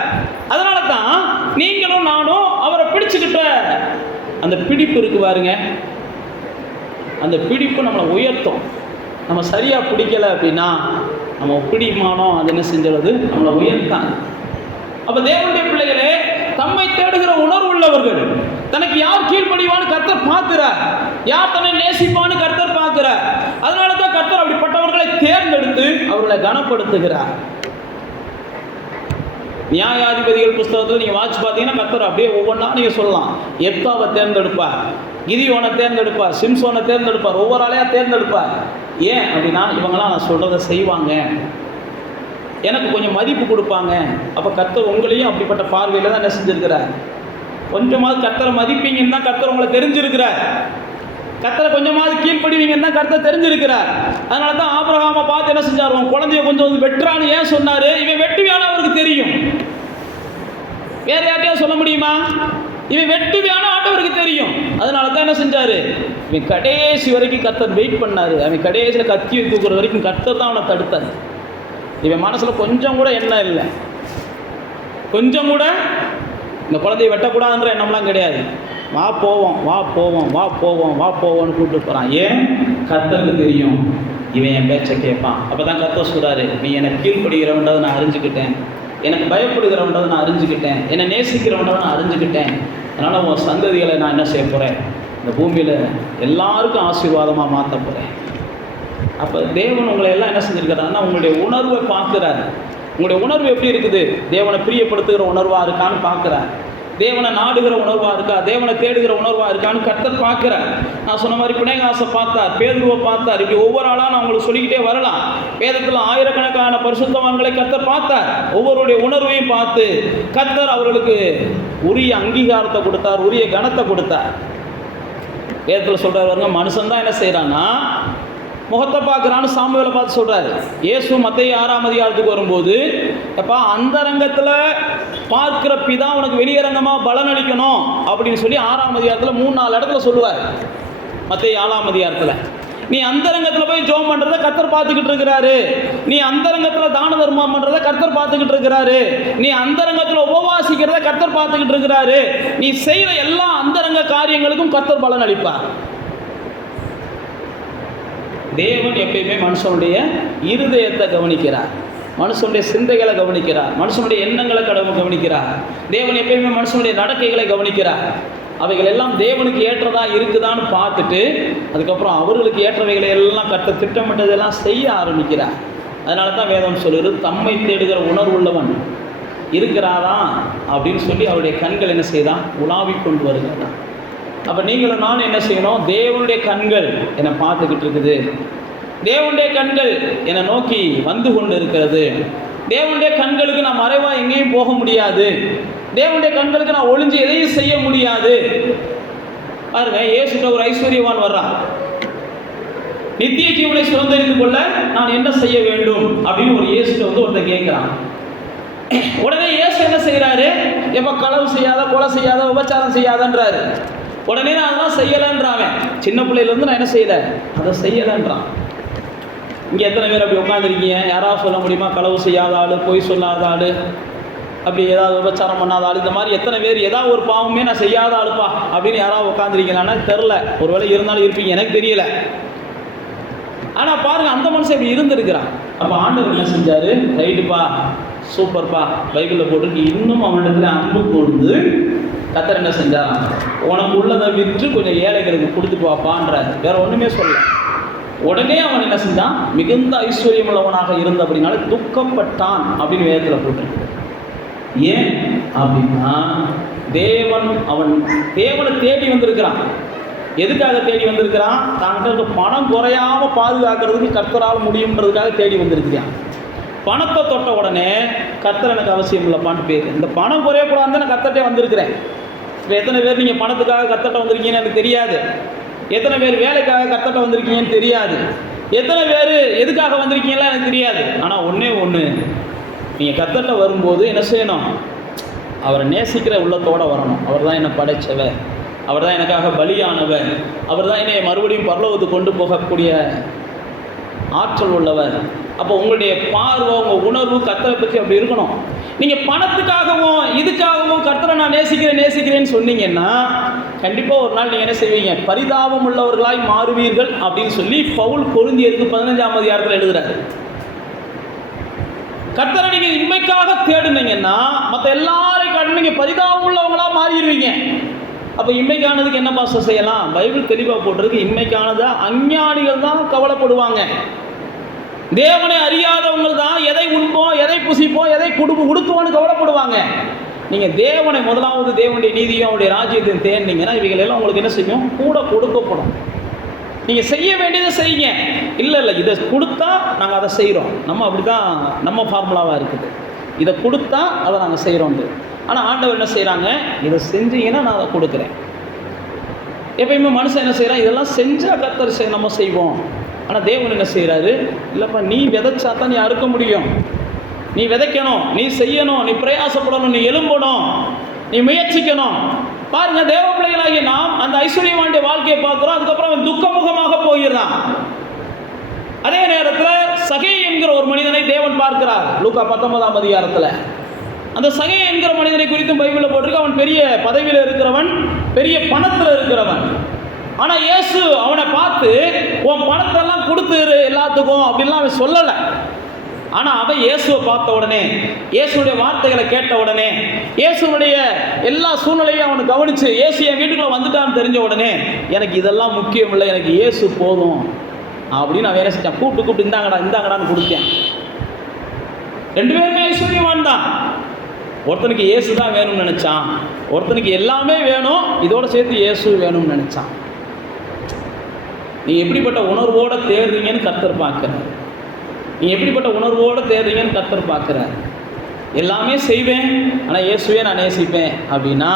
அதனால தான் நீங்களும் நானும் அவரை பிடிச்சுக்கிட்ட அந்த பிடிப்பு இருக்கு பாருங்க, அந்த பிடிப்பு நம்மளை உயர்த்தும். நம்ம சரியாக பிடிக்கலை அப்படின்னா நம்ம பிடிமானம் அது என்ன செஞ்சுறது? நம்மளை உயர்த்தாங்க. அப்போ தேவனுடைய பிள்ளைகளே, தம்மை தேடுகிற உணர்வு உள்ளவர்கள், தனக்கு யார் கீழ்ப்படிவான்னு கர்த்தர் பார்க்கிறார், யார் தன்னை நேசிப்பான்னு கர்த்தர் பார்க்கிறார். அதனால தான் கர்த்தர் அப்படிப்பட்டவர்களை தேர்ந்தெடுத்து அவர்களை கனப்படுத்துகிறார். நியாயாதிபதிகள் புஸ்தகத்தில் நீங்கள் வாட்சி பார்த்தீங்கன்னா கர்த்தர் அப்படியே ஒவ்வொன்றா நீங்கள் சொல்லலாம். எப்தாவை தேர்ந்தெடுப்பார், கிதியோனை தேர்ந்தெடுப்பார், சிம்சோனை தேர்ந்தெடுப்பார், ஒவ்வொரு ஆளையாக தேர்ந்தெடுப்பார். ஏன் அப்படின்னா இவங்களாம் நான் சொல்கிறத செய்வாங்க, எனக்கு கொஞ்சம் மதிப்பு கொடுப்பாங்க. அப்போ கர்த்தர் உங்களையும் அப்படிப்பட்ட பார்வையில் தான் என்ன செஞ்சுருக்கிறார்? கொஞ்சமாவது கர்த்தரை மதிப்பீங்கன்னு தான் கர்த்தர் உங்களை தெரிஞ்சிருக்கிறார். கர்த்தரை கொஞ்சமாவது கீழ்ப்படுவீங்கன்னு தான் கர்த்தர் தெரிஞ்சிருக்கிறார். அதனால தான் ஆபிரகாமை பார்த்து என்ன செஞ்சார்? உன் குழந்தைய கொஞ்சம் வந்து வெட்டுறான்னு ஏன் சொன்னார்? இவன் வெட்டுவியானு அவருக்கு தெரியும். வேற யார்ட்டையும் சொல்ல முடியுமா? இவன் வெட்டுவியானு ஆண்டவருக்கு தெரியும். அதனால தான் என்ன செஞ்சார்? இவன் கடைசி வரைக்கும் கர்த்தர் வெயிட் பண்ணார். அவன் கடைசியில் கத்தியை தூக்குற வரைக்கும் கர்த்தர் தான் அவனை தடுத்தார். இவன் மனசில் கொஞ்சம் கூட என்ன இல்லை, கொஞ்சம் கூட இந்த குழந்தைய வெட்டக்கூடாதுன்ற எண்ணம்லாம் கிடையாது. வா போவோம் வா போவோம் வா போவோம் வா போவோம்னு கூப்பிட்டு போகிறான். ஏன்? கர்த்தருக்கு தெரியும் இவன் என் பேச்சை கேட்பான். அப்போ தான் கர்த்தர் சொல்கிறாரு, நீ எனக்கு கீழ்ப்படுகிறவன்றதை நான் அறிஞ்சுக்கிட்டேன், எனக்கு பயப்படுகிறவன்றதை நான் அறிஞ்சுக்கிட்டேன், என்னை நேசிக்கிறவன்றதை நான் அறிஞ்சுக்கிட்டேன். அதனால் உன் சந்ததிகளை நான் என்ன செய்ய போகிறேன், இந்த பூமியில் எல்லாருக்கும் ஆசீர்வாதமாக மாற்ற போகிறேன். அப்போ தேவன் உங்களை எல்லாம் என்ன செஞ்சுருக்கிறாருன்னா உங்களுடைய உணர்வை பார்க்குறாரு. உங்களுடைய உணர்வு எப்படி இருக்குது? தேவனை பிரியப்படுத்துகிற உணர்வாக இருக்கான்னு பார்க்குறார். தேவனை நாடுகிற உணர்வாக இருக்கா, தேவனை தேடுகிற உணர்வாக இருக்கான்னு கர்த்தர் பார்க்குறார். நான் சொன்ன மாதிரி பிணைகாசை பார்த்தார், பேதுருவை பார்த்தார். இப்படி ஒவ்வொரு ஆளாக நான் உங்களுக்கு சொல்லிக்கிட்டே வரலாம். வேதத்தில் ஆயிரக்கணக்கான பரிசுத்தவான்களை கர்த்தர் பார்த்தார். ஒவ்வொருடைய உணர்வையும் பார்த்து கர்த்தர் அவர்களுக்கு உரிய அங்கீகாரத்தை கொடுத்தார், உரிய கனத்தை கொடுத்தார். வேதத்தில் சொல்கிறாருங்க, மனுஷன் தான் என்ன செய்கிறான்னா முகத்தை பார்க்குறான்னு சாமுவேலை பார்த்து சொல்கிறாரு. இயேசு மத்தேயு 6ஆம் அதிகாரத்துக்கு வரும்போது, அப்பா அந்தரங்கத்தில் பார்க்குற பிதா உனக்கு வெளியரங்கமாக பலன் அளிக்கணும் அப்படின்னு சொல்லி 6ஆம் அதிகாரத்தில் 3-4 இடத்துல சொல்லுவார். மத்தேயு 4ஆம் அதிகாரத்தில் நீ அந்தரங்கத்தில் போய் ஜெபம் பண்ணுறதை கர்த்தர் பார்த்துக்கிட்டு இருக்கிறாரு, நீ அந்தரங்கத்தில் தான தர்மம் பண்ணுறதை கர்த்தர் பார்த்துக்கிட்டு இருக்கிறாரு, நீ அந்தரங்கத்தில் உபவாசிக்கிறத கர்த்தர் பார்த்துக்கிட்டு இருக்கிறாரு, நீ செய்கிற எல்லா அந்தரங்க காரியங்களுக்கும் கர்த்தர் பலன் அளிப்பார். தேவன் எப்பயுமே மனுஷனுடைய இருதயத்தை கவனிக்கிறார், மனுஷனுடைய சிந்தைகளை கவனிக்கிறார், மனுஷனுடைய எண்ணங்களை கவனிக்கிறார். தேவன் எப்பயுமே மனுஷனுடைய நடக்கைகளை கவனிக்கிறார். அவைகள் எல்லாம் தேவனுக்கு ஏற்றதாக இருக்குதான்னு பார்த்துட்டு அதுக்கப்புறம் அவர்களுக்கு ஏற்றவைகளை எல்லாம் திட்டமிட்டதெல்லாம் செய்ய ஆரம்பிக்கிறார். அதனால தான் வேதம் சொல்லுறது, தம்மை தேடுகிற உணர்வுள்ளவன் இருக்கிறாரா அப்படின்னு சொல்லி அவருடைய கண்கள் என்ன செய்தான், உலாவிக் கொண்டு வருகிறதா. அப்போ நீங்களும் நானும் என்ன செய்யணும், தேவனுடைய கண்கள் என்னை பார்த்துக்கிட்டு இருக்குது, தேவனுடைய கண்கள் என்னை நோக்கி வந்து கொண்டு இருக்கிறது, தேவனுடைய கண்களுக்கு நான் மறைவாக எங்கேயும் போக முடியாது, தேவனுடைய கண்களுக்கு நான் ஒளிஞ்சு எதையும் செய்ய முடியாது. பாருங்க, இயேசுட்ட ஒரு ஐஸ்வர்யவான் வர்றான், நித்திய ஜீவனை சுதந்திரித்துக் கொள்ள நான் என்ன செய்ய வேண்டும் அப்படின்னு ஒரு இயேசுட்ட வந்து ஒருத்தர் கேட்கிறான். உடனே இயேசு என்ன செய்யறாரு, எப்ப களவு செய்யாத, கொலை செய்யாத, உபச்சாரம் செய்யாதன்றாரு. உடனே நான் அதெல்லாம் செய்யலைன்றான். சின்ன பிள்ளையிலேருந்து நான் என்ன செய்யலை, அதை செய்யலைன்றான். இங்கே எத்தனை பேர் அப்படி உட்காந்துருக்கீங்க? யாராவது சொல்ல முடியுமா, களவு செய்யாத ஆள், பொய் சொல்லாத ஆள், அப்படி ஏதாவது உபச்சாரம் பண்ணாத ஆள், இந்த மாதிரி எத்தனை பேர் ஏதாவது ஒரு பாவமே நான் செய்யாத ஆளுப்பா அப்படின்னு யாராவது உட்காந்துருக்கீங்களான்னா தெரில, ஒருவேளை இருந்தாலும் இருப்பீங்க, எனக்கு தெரியல. ஆனால் பாருங்கள், அந்த மனுஷன் இப்படி இருந்திருக்கிறான். அப்போ ஆண்டவர் என்ன செஞ்சார், ரைட்டுப்பா சூப்பர்ப்பா பைபிளில் போட்டுருக்கு, இன்னும் அவனிடத்துல அன்பு கொண்டு கர்த்தர் என்ன செஞ்சாராம், உனக்கு உள்ளதை விற்று கொஞ்சம் ஏழைகளுக்கு கொடுத்துட்டு வாப்பான்றார். வேற ஒன்றுமே சொல்ல. உடனே அவன் என்ன செஞ்சான், மிகுந்த ஐஸ்வர்யம் உள்ளவனாக இருந்த அப்படின்னால துக்கப்பட்டான் அப்படின்னு வேதத்தில் போட்டிருக்கு. ஏன் அப்படின்னா அவன் தேவனை தேடி வந்திருக்கிறான். எதுக்காக தேடி வந்திருக்கிறான், தங்களுக்கு பணம் குறையாம பாதுகாக்கிறதுக்கு கர்த்தரால் முடியுன்றதுக்காக தேடி வந்திருக்கிறான். பணத்தை தொட்ட உடனே கர்த்தர் எனக்கு அவசியம் இல்லைப்பான்னு பேர். இந்த பணம் குறையக்கூடாதுன்னு நான் கர்த்தர்கிட்டே வந்திருக்கிறேன். இப்போ எத்தனை பேர் நீங்கள் பணத்துக்காக கர்த்தர்கிட்ட வந்திருக்கீங்கன்னு எனக்கு தெரியாது. எத்தனை பேர் வேலைக்காக கர்த்தர்கிட்ட வந்திருக்கீங்கன்னு தெரியாது. எத்தனை பேர் எதுக்காக வந்திருக்கீங்களா எனக்கு தெரியாது. ஆனால் ஒன்றே ஒன்று, நீங்கள் கர்த்தர்கிட்ட வரும்போது என்ன செய்யணும், அவரை நேசிக்கிற உள்ளத்தோடு வரணும். அவர் தான் என்னை படைச்சவர், அவர் தான் எனக்காக பலியானவர், அவர் தான் என்னை மறுபடியும் பரலோகத்துக்கு கொண்டு போகக்கூடிய ஆற்றல் உள்ளவர். அப்போ உங்களுடைய பார்வை, உங்கள் உணர்வு கர்த்தரை பற்றி அப்படி இருக்கணும். நீங்கள் பணத்துக்காகவும் இதுக்காகவும் கர்த்தரை நான் நேசிக்கிறேன்னு சொன்னீங்கன்னா கண்டிப்பாக ஒரு நாள் நீங்கள் என்ன செய்வீங்க, பரிதாபம் உள்ளவர்களாய் மாறுவீர்கள் அப்படின்னு சொல்லி பவுல் கொரிந்தியருக்கு 15ஆம் அதிகாரத்தில் எழுதுறாரு. கர்த்தரை நீங்கள் இன்மைக்காக தேடுனீங்கன்னா மற்ற எல்லாரையும் காட்டிலும் நீங்கள் பரிதாபம் உள்ளவங்களாக மாறிடுவீங்க. அப்போ இன்மைக்கானதுக்கு என்ன பாசம் செய்யலாம், பைபிள் தெளிவாக போட்டிருக்கு. இன்மைக்கானதா அஞ்ஞானிகள் தான் கவலைப்படுவாங்க. தேவனை அறியாதவங்க தான் எதை உண்போம், எதை புசிப்போம், எதை உடுத்துவோன்னு கவலைப்படுவாங்க. நீங்கள் தேவனை முதலாவது தேவனுடைய நீதியும் அவருடைய ராஜ்யத்தையும் தேடினீங்கன்னா இவைகள் எல்லாம் உங்களுக்கு என்ன செய்யும், கூட கொடுக்கப்படும். நீங்கள் செய்ய வேண்டியதை செய்யுங்க. இல்லை இதை கொடுத்தா நாங்கள் அதை செய்கிறோம், நம்ம அப்படி தான் நம்ம ஃபார்முலாவாக இருக்குது. இதை கொடுத்தா அதை நாங்கள் செய்கிறோம். ஆனால் ஆண்டவர் என்ன செய்கிறாங்க, இதை செஞ்சீங்கன்னா நான் அதை கொடுக்குறேன். எப்பயுமே மனுஷன் என்ன செய்கிறான், இதெல்லாம் செஞ்சால் கர்த்தர் நம்ம செய்வோம். ஆனால் தேவன் என்ன செய்கிறாரு, இல்லைப்பா நீ விதைச்சா தான் நீ அறுக்க முடியும், நீ விதைக்கணும், நீ செய்யணும், நீ பிரயாசப்படணும், நீ எழும்பணும், நீ முயற்சிக்கணும். பாருங்க, தேவ பிள்ளைகளாகிய நாம் அந்த ஐஸ்வர்யவானுடைய வாழ்க்கையை பார்க்குறோம். அதுக்கப்புறம் அவன் துக்கமுகமாக போகிறான். அதே நேரத்தில் சகே என்கிற ஒரு மனிதனை தேவன் பார்க்கிறார். லூக்கா 19ஆம் அதிகாரத்தில் அந்த சகை என்கிற மனிதனை குறித்தும் பைபிளில் போட்டிருக்கு. அவன் பெரிய பதவியில் இருக்கிறவன், பெரிய பணத்தில் இருக்கிறவன். ஆனால் இயேசு அவனை பார்த்து உன் பணத்தெல்லாம் கொடுத்துரு எல்லாத்துக்கும் அப்படின்லாம் அவன் சொல்லலை. ஆனால் அவன் இயேசுவை பார்த்த உடனே, இயேசுடைய வார்த்தைகளை கேட்ட உடனே, இயேசுடைய எல்லா சூழ்நிலையும் அவனை கவனித்து இயேசு என் வீட்டுக்குள்ள வந்துட்டான்னு தெரிஞ்ச உடனே, எனக்கு இதெல்லாம் முக்கியம் இல்லை, எனக்கு இயேசு போதும் அப்படின்னு அவன் என்ன செஞ்சான், கூப்பிட்டு இந்தாங்கடான்னு கொடுத்தேன். 2 பேருமே ஐஸ்வர்யவான் தான். ஒருத்தனுக்கு இயேசு தான் வேணும்னு நினச்சான், ஒருத்தனுக்கு எல்லாமே வேணும் இதோட சேர்த்து இயேசு வேணும்னு நினச்சான். நீங்கள் எப்படிப்பட்ட உணர்வோடு தேடுறீங்கன்னு கர்த்தர் பார்க்குறார். நீங்கள் எப்படிப்பட்ட உணர்வோடு தேடுறீங்கன்னு கர்த்தர் பார்க்குறார். எல்லாமே செய்வேன் ஆனால் இயேசுவே நான் நேசிப்பேன் அப்படின்னா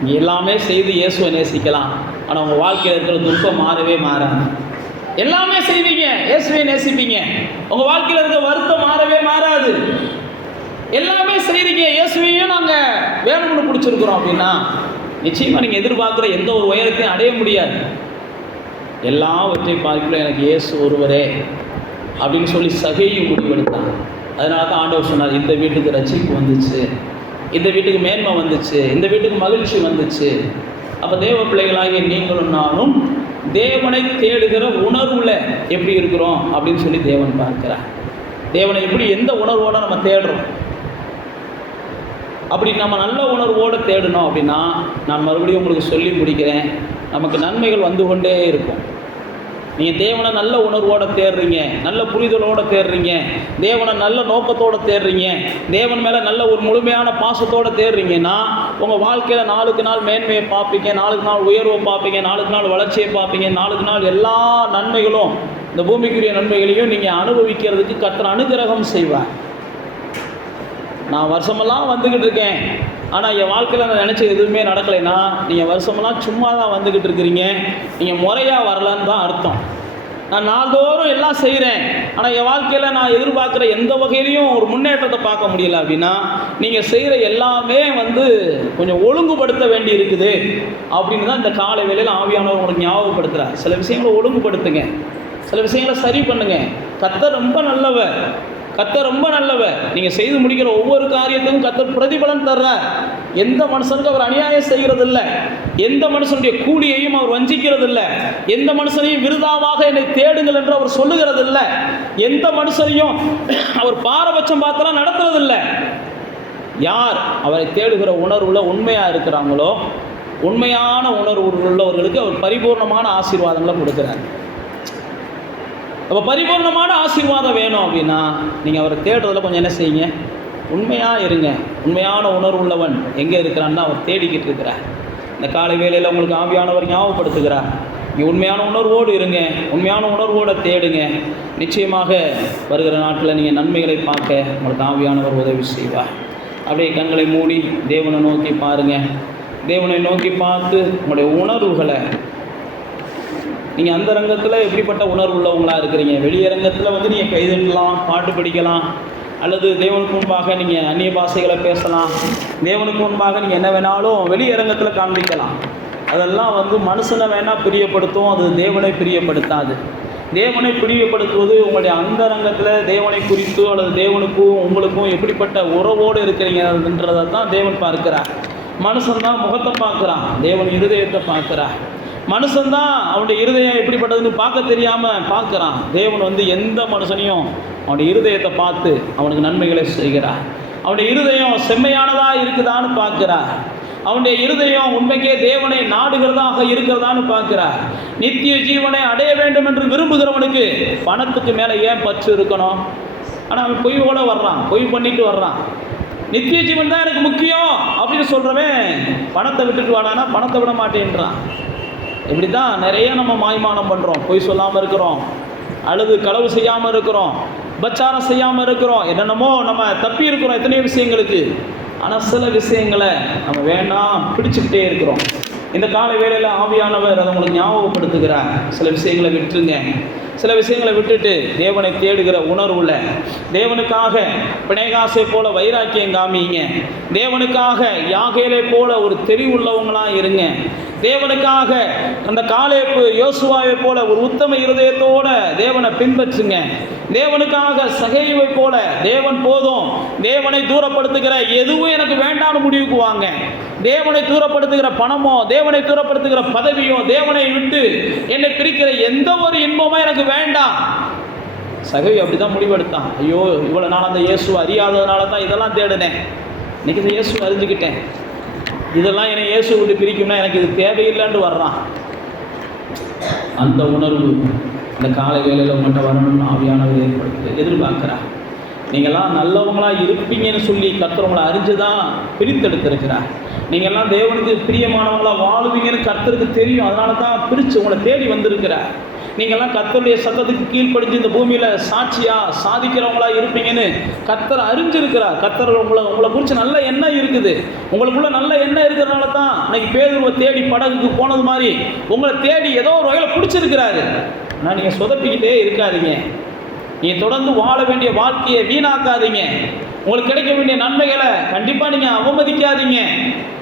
நீங்கள் எல்லாமே செய்து இயேசுவை நேசிக்கலாம். ஆனால் உங்கள் வாழ்க்கையில் இருக்கிற துக்கம் மாறவே மாறாது. எல்லாமே செய்வீங்க, இயேசுவை நேசிப்பீங்க, உங்கள் வாழ்க்கையில் இருக்கிற வருத்தம் மாறவே மாறாது. எல்லாமே செய்கிறீங்க, இயேசுவையும் நாங்கள் வேணும்னு பிடிச்சிருக்கிறோம் அப்படின்னா நிச்சயமாக நீங்கள் எதிர்பார்க்குற எந்த ஒரு உயரத்தையும் அடைய முடியாது. எல்லாவற்றையும் பார்க்கல எனக்கு இயேசு ஒருவரே அப்படின்னு சொல்லி சகையும் முடிவெடுத்தாங்க. அதனால தான் ஆண்டவர் சொன்னார், இந்த வீட்டுக்கு ரட்சிப்பு வந்துச்சு, இந்த வீட்டுக்கு மேன்மை வந்துச்சு, இந்த வீட்டுக்கு மகிழ்ச்சி வந்துச்சு. அப்போ தேவ பிள்ளைகளாகிய நீங்களும் நானும் தேவனை தேடுகிற உணர்வுல எப்படி இருக்கிறோம் அப்படின்னு சொல்லி தேவன் பார்க்கிறார். தேவனை எப்படி எந்த உணர்வோடு நம்ம தேடுறோம். அப்படி நம்ம நல்ல உணர்வோடு தேடணும் அப்படின்னா நான் மறுபடியும் உங்களுக்கு சொல்லி முடிக்கிறேன், நமக்கு நன்மைகள் வந்து கொண்டே இருக்கும். நீங்கள் தேவனை நல்ல உணர்வோடு தேடுறீங்க, நல்ல புரிதலோடு தேடுறீங்க, தேவனை நல்ல நோக்கத்தோடு தேடுறீங்க, தேவன் மேலே நல்ல ஒரு முழுமையான பாசத்தோடு தேடுறீங்கன்னா உங்கள் வாழ்க்கையில் நாளுக்கு நாள் மேன்மையை பார்ப்பீங்க, நாளுக்கு நாள் உயர்வை பார்ப்பீங்க, நாளுக்கு நாள் வளர்ச்சியை பார்ப்பீங்க, நாளுக்கு நாள் எல்லா நன்மைகளும் இந்த பூமிக்குரிய நன்மைகளையும் நீங்கள் அனுபவிக்கிறதுக்கு கர்த்தர் அனுகிரகம் செய்வார். நான் வருஷமெல்லாம் வந்துக்கிட்டு இருக்கேன், ஆனால் என் வாழ்க்கையில் நான் நினச்ச எதுவுமே நடக்கலைன்னா நீங்கள் வருஷமெல்லாம் சும்மா தான் வந்துக்கிட்டு இருக்கிறீங்க, நீங்கள் முறையாக வரலன்னு தான் அர்த்தம். நான் நாள்தோறும் எல்லாம் செய்கிறேன், ஆனால் என் வாழ்க்கையில் நான் எதிர்பார்க்குற எந்த வகையிலையும் ஒரு முன்னேற்றத்தை பார்க்க முடியல அப்படின்னா நீங்கள் செய்கிற எல்லாமே கொஞ்சம் ஒழுங்குபடுத்த வேண்டி இருக்குது அப்படின்னு தான் இந்த காலை வேளையில் ஆவியானவர் உங்களுக்கு ஞாபகப்படுத்துகிறார். சில விஷயங்களை ஒழுங்குபடுத்துங்க, சில விஷயங்களை சரி பண்ணுங்க. கர்த்தர் ரொம்ப நல்லவர், கர்த்தர் ரொம்ப நல்லவர். நீங்கள் செய்து முடிக்கிற ஒவ்வொரு காரியத்துக்கும் கர்த்தர் பிரதிபலன் தர்றார். எந்த மனுஷனுக்கு அவர் அநியாயம் செய்கிறது இல்லை, எந்த மனுஷனுடைய கூலியையும் அவர் வஞ்சிக்கிறது இல்லை, எந்த மனுஷனையும் விருதாவாக என்னை தேடுங்கள் என்று அவர் சொல்லுகிறது இல்லை, எந்த மனுஷனையும் அவர் பாரபட்சம் பார்த்தெல்லாம் நடத்துறது இல்லை. யார் அவரை தேடுகிற உணர்வுல உண்மையாக இருக்கிறாங்களோ, உண்மையான உணர்வு உள்ளவர்களுக்கு அவர் பரிபூர்ணமான ஆசீர்வாதங்களை கொடுக்குறார். அப்போ பரிபூர்ணமான ஆசீர்வாதம் வேணும் அப்படின்னா நீங்கள் அவரை தேடுறதில் கொஞ்சம் என்ன செய்யுங்க, உண்மையாக இருங்க. உண்மையான உணர்வு உள்ளவன் எங்கே இருக்கிறான்னு அவர் தேடிக்கிட்டு இருக்கிறார். இந்த காலை வேளையில் உங்களுக்கு ஆவியானவர் ஞாபகப்படுத்துகிறார், நீங்கள் உண்மையான உணர்வோடு இருங்க, உண்மையான உணர்வோடு தேடுங்க. நிச்சயமாக வருகிற நாட்டில் நீங்கள் நன்மைகளை பார்க்க உங்களுக்கு ஆவியானவர் உதவி செய்வார். அப்படியே கண்களை மூடி தேவனை நோக்கி பாருங்கள். தேவனை நோக்கி பார்த்து உங்களுடைய உணர்வுகளை நீங்கள் அந்த ரங்கத்தில் எப்படிப்பட்ட உணர்வு உள்ளவங்களாக இருக்கிறீங்க. வெளியரங்கத்தில் நீங்கள் கைதட்டலாம், பாட்டு படிக்கலாம், அல்லது தேவனுக்கு முன்பாக நீங்கள் அந்நிய பாஷைகளை பேசலாம், தேவனுக்கு முன்பாக நீங்கள் என்ன வேணாலும் வெளியரங்கத்தில் காண்பிக்கலாம். அதெல்லாம் மனுஷனை வேணால் பிரியப்படுத்தும், அது தேவனை பிரியப்படுத்தாது. தேவனை பிரியப்படுத்துவது உங்களுடைய அந்த ரங்கத்தில் தேவனை குறித்து அல்லது தேவனுக்கும் உங்களுக்கும் எப்படிப்பட்ட உறவோடு இருக்கிறீங்கன்றதை தான் தேவன் பார்க்கிறார். மனுஷன்தான் முகத்தை பார்க்குறான், தேவன் இருதயத்தை பார்க்குறார். மனுஷன்தான் அவனுடைய இருதயம் எப்படிப்பட்டதுன்னு பார்க்க தெரியாமல் பார்க்குறான். தேவன் எந்த மனுஷனையும் அவனுடைய இருதயத்தை பார்த்து அவனுக்கு நன்மைகளை செய்கிறார். அவனுடைய இருதயம் செம்மையானதாக இருக்குதான்னு பார்க்கிறார். அவனுடைய இருதயம் உண்மைக்கே தேவனை நாடுகிறதாக இருக்கிறதான்னு பார்க்கிறார். நித்திய ஜீவனை அடைய வேண்டும் என்று விரும்புகிறவனுக்கு பணத்துக்கு மேலே ஏன் பற்று இருக்கணும்? ஆனால் அவன் பொய்யோட வர்றான், பொய் பண்ணிட்டு வர்றான். நித்திய ஜீவன் தான் எனக்கு முக்கியம் அப்படின்னு சொல்கிறவன் பணத்தை விட்டுட்டு வாடானா பணத்தை விட மாட்டேன்றான். இப்படி தான் நிறைய நம்ம மாய்மானம் பண்ணுறோம், பொய் சொல்லாமல் இருக்கிறோம், அல்லது களவு செய்யாமல் இருக்கிறோம், உபச்சாரம் செய்யாமல் இருக்கிறோம், என்னென்னமோ நம்ம தப்பி இருக்கிறோம் எத்தனையோ விஷயங்களுக்கு. ஆனால் சில விஷயங்களை நம்ம வேண்டாம் பிடிச்சிக்கிட்டே இருக்கிறோம். இந்த காலை வேளையில் ஆவியானவர் அதை உங்களுக்கு ஞாபகப்படுத்துகிறார். சில விஷயங்களை விட்டுருங்க, சில விஷயங்களை விட்டுட்டு தேவனை தேடுகிற உணர்வுல தேவனுக்காக பிணைகாசை போல வைராக்கியம் காமிங்க, தேவனுக்காக யாகேலை போல ஒரு தெரிவுள்ளவங்களாக இருங்க, தேவனுக்காக அந்த காலேப்பு யோசுவாவை போல ஒரு உத்தம இருதயத்தோட தேவனை பின்பற்றுங்க. தேவனுக்காக சகேயுவை போல தேவன் போதும், தேவனை தூரப்படுத்துகிற எதுவும் எனக்கு வேண்டாம்னு முடிவுக்கு வாங்க. தேவனை தூரப்படுத்துகிற பணமோ, தேவனை தூரப்படுத்துகிற பதவியோ, தேவனை விட்டு என்னை பிரிக்கிற எந்த ஒரு இன்பமோ எனக்கு வேண்டாம். சகேயு அப்படிதான் முடிவெடுத்தான். ஐயோ, இவ்வளவு நாள் அந்த இயேசு அறியாததுனால தான் இதெல்லாம் தேடினேன், இன்னைக்கு இந்த இயேசு அறிஞ்சுக்கிட்டேன், இதெல்லாம் என்னை இயேசு விட்டு பிரிக்கும்னா எனக்கு இது தேவையில்லைன்னு வர்றான். அந்த உணர்வு இந்த காலை வேளையில் உங்கள்கிட்ட வரணும்னு ஆவியானவர் ஏற்படுத்தி எதிர்பார்க்குறா. நீங்கள்லாம் நல்லவங்களாக இருப்பீங்கன்னு சொல்லி கர்த்தர் உங்களை அறிஞ்சுதான் பிரித்தெடுத்திருக்கிறார். நீங்கள்லாம் தேவனுக்கு பிரியமானவங்களாக வாழ்வீங்கன்னு கர்த்தருக்கு தெரியும், அதனால தான் பிரித்து உங்களை தேடி வந்திருக்கிறார். நீங்கள்லாம் கர்த்தருடைய சத்தத்துக்கு கீழ்ப்படிஞ்சு இந்த பூமியில் சாட்சியாக சாதிக்கிறவங்களாக இருப்பீங்கன்னு கர்த்தர் அறிஞ்சிருக்கிறார். கர்த்தர் உங்களை குறித்து நல்ல எண்ணம் இருக்குது. உங்களுக்குள்ள நல்ல எண்ணம் இருக்கிறதுனால தான் இன்னைக்கு பேதுருவை தேடி படகுக்கு போனது மாதிரி உங்களை தேடி ஏதோ ஒரு வகையில் பிடிச்சிருக்கிறாரு. ஆனால் நீங்கள் சொதப்பிக்கிட்டே இருக்காதீங்க. நீங்கள் தொடர்ந்து வாழ வேண்டிய வாழ்க்கையை வீணாக்காதீங்க. உங்களுக்கு கிடைக்க வேண்டிய நன்மைகளை கண்டிப்பாக நீங்கள் அவமதிக்காதீங்க.